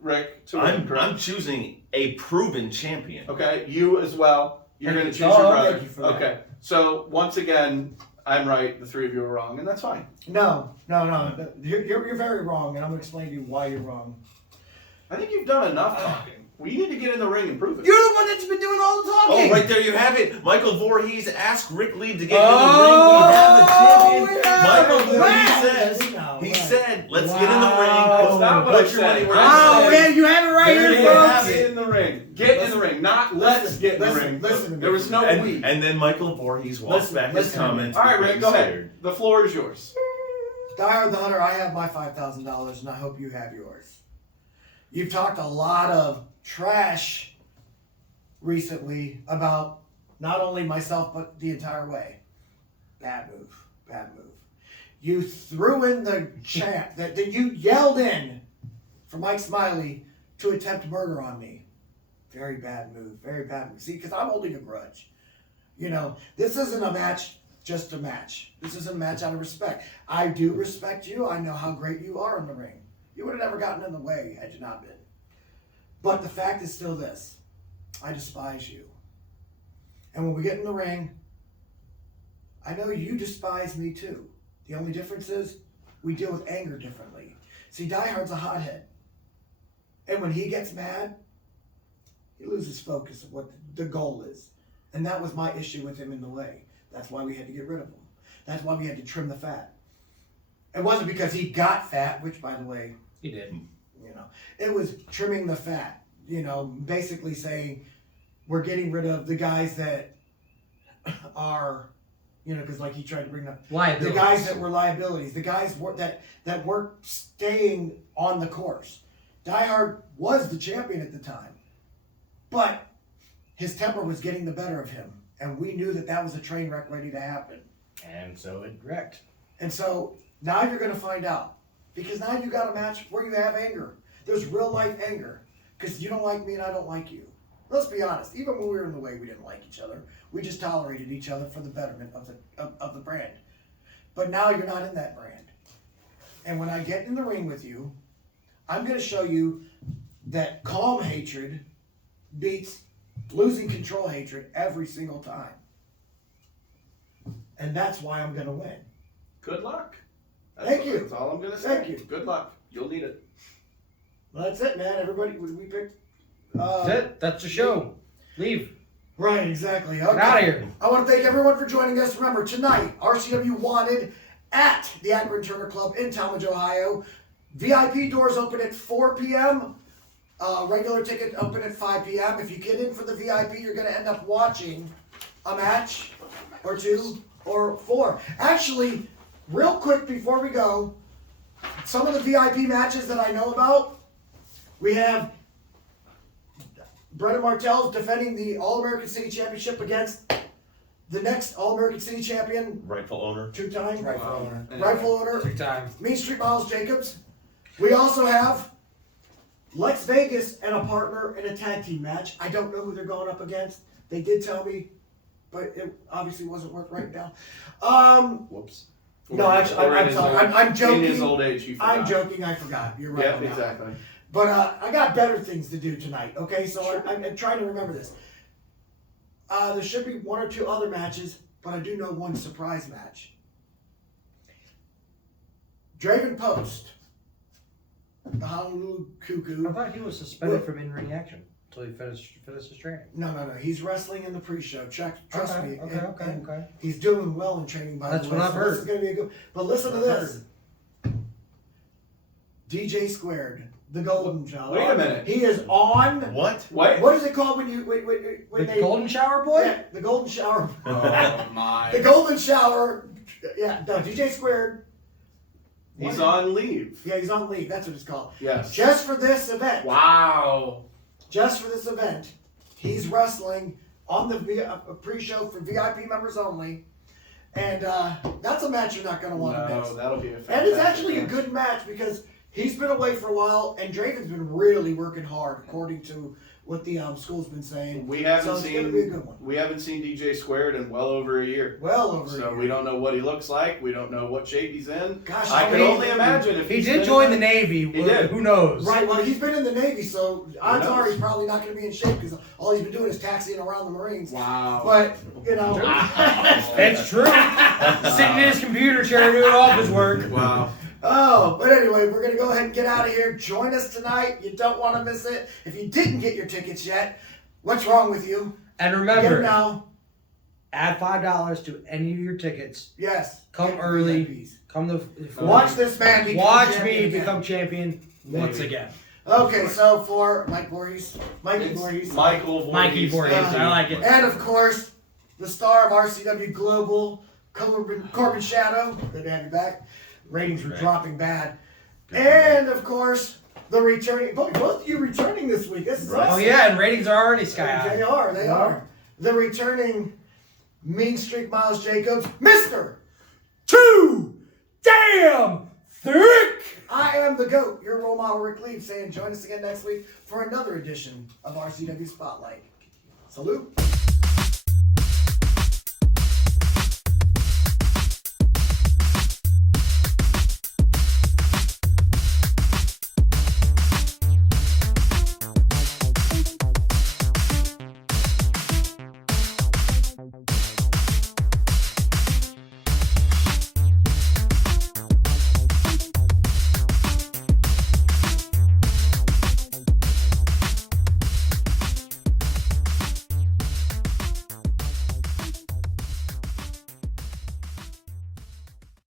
Rick, to win, correct? I'm choosing a proven champion. Okay, you as well. You're going to choose Oh, your brother. thank you for that. Okay, so once again, I'm right. The three of you are wrong, and that's fine. No. You're very wrong, and I'm going to explain to you why you're wrong. I think you've done enough talking. We need to get in the ring and prove it. You're the one that's been doing all the talking. Oh, right there you have it. Michael Voorhees asked Rick Lee to get in the ring. We have the champion. Michael Voorhees said, let's get in the ring. That's not what I Put your money said. where Oh, it's yeah, you have it right There here, you have folks. it in the ring. Get in the ring. Not let's get in the ring. Listen to me. There was no we. And then Michael Voorhees walks back his comments. All right, because Rick, he's go ahead. scared. The floor is yours. Die Hard the Hunter, I have my $5,000, and I hope you have yours. You've talked a lot of trash recently about not only myself, but the entire way. Bad move. You threw in the chant that you yelled in for Mike Smiley to attempt murder on me. Very bad move. See, because I'm holding a grudge. You know, this isn't a match, just a match. This is a match out of respect. I do respect you. I know how great you are in the ring. You would have never gotten in the way had you not been. But the fact is still this. I despise you. And when we get in the ring, I know you despise me too. The only difference is we deal with anger differently. See, Die Hard's a hothead. And when he gets mad, he loses focus of what the goal is. And that was my issue with him in the way. That's why we had to get rid of him. That's why we had to trim the fat. It wasn't because he got fat, which, by the way, He did. you know, it was trimming the fat. You know, basically saying, we're getting rid of the guys that are, because like he tried to bring up Liabilities. the guys that were liabilities, the guys that weren't staying on the course. Die Hard was the champion at the time, but his temper was getting the better of him, and we knew that was a train wreck ready to happen. And so it wrecked. And so now you're going to find out, because now you got a match where you have anger. There's real life anger, because you don't like me and I don't like you. Let's be honest. Even when we were in the way, we didn't like each other. We just tolerated each other for the betterment of the brand. But now you're not in that brand. And when I get in the ring with you, I'm going to show you that calm hatred beats losing control hatred every single time. And that's why I'm going to win. Good luck. Thank you. That's all I'm going to say. Thank you. Good luck. You'll need it. Well, that's it, man. Everybody, we picked. That's it. That's the show. Leave. Right, exactly. Okay. Get out of here. I want to thank everyone for joining us. Remember, tonight, RCW Wanted at the Akron Turner Club in Talmadge, Ohio. VIP doors open at 4 p.m. Regular ticket open at 5 p.m. If you get in for the VIP, you're going to end up watching a match or 2 or 4. Actually, real quick before we go, some of the VIP matches that I know about, we have Brennan Martell's defending the All-American City Championship against the next All-American City Champion. Rightful owner. 2-time. Rightful owner. Rightful owner. 2-time. Mean Street Miles Jacobs. We also have Lex Vegas and a partner in a tag team match. I don't know who they're going up against. They did tell me, but it obviously wasn't worth writing down. Whoops. No, actually, I'm sorry. I'm joking. In his old age, he forgot. I'm joking. I forgot. You're right. Yep, on that. exactly. But I got better things to do tonight, okay? So I'm trying to remember this. There should be 1 or 2 other matches, but I do know one surprise match. Draven Post, the Honolulu Cuckoo. I thought he was suspended from in-ring action until he finished his training. No. He's wrestling in the pre-show. Trust me. Okay. He's doing well in training, by That's the way. what I've So heard. This is going to be a good. But listen to this. DJ Squared, the Golden Shower. Wait a minute. He is on. What? What is it called when you when The Golden Shower Boy? Yeah, the Golden Shower. Oh, my. The Golden Shower. Yeah, no, DJ Squared. He's on leave. Yeah, he's on leave. That's what it's called. Yes. Just for this event. Wow. Just for this event, he's wrestling on the pre-show for VIP members only. And that's a match you're not going to want to miss. No, that'll be a fantastic And it's actually a match. good match because he's been away for a while, and Draven's been really working hard, according to what the school's been saying. We haven't so it's going to be a good one. We haven't seen DJ Squared in well over a year. Well over a So year. we don't know what he looks like. We don't know what shape he's in. Gosh, I can only imagine if he he's did been join the in Navy. He did. Who knows? Right, well, he's been in the Navy, so odds knows? are he's probably not going to be in shape because all he's been doing is taxiing around the Marines. Wow. But, It's true. Sitting in his computer chair doing office work. Wow. Oh, but anyway, we're going to go ahead and get out of here. Join us tonight. You don't want to miss it. If you didn't get your tickets yet, what's wrong with you? And Get remember, them now. add $5 to any of your tickets. Yes. Come Get early. VIPs. Come to Watch this man become Watch champion me again. become champion once again. Okay, so for Mikey Voorhees, Mikey Voorhees, I like it. and of course, the star of RCW Global, Corbin Shadow. Good to have you back. Ratings were dropping bad. And of course, the returning. Both of you returning this week. This is awesome. Oh yeah, and ratings are already sky high. They are. The returning Mean Streak Miles Jacobs, Mr. Too damn thick. I am the GOAT, your role model Rick Lee, saying join us again next week for another edition of RCW Spotlight. Salute.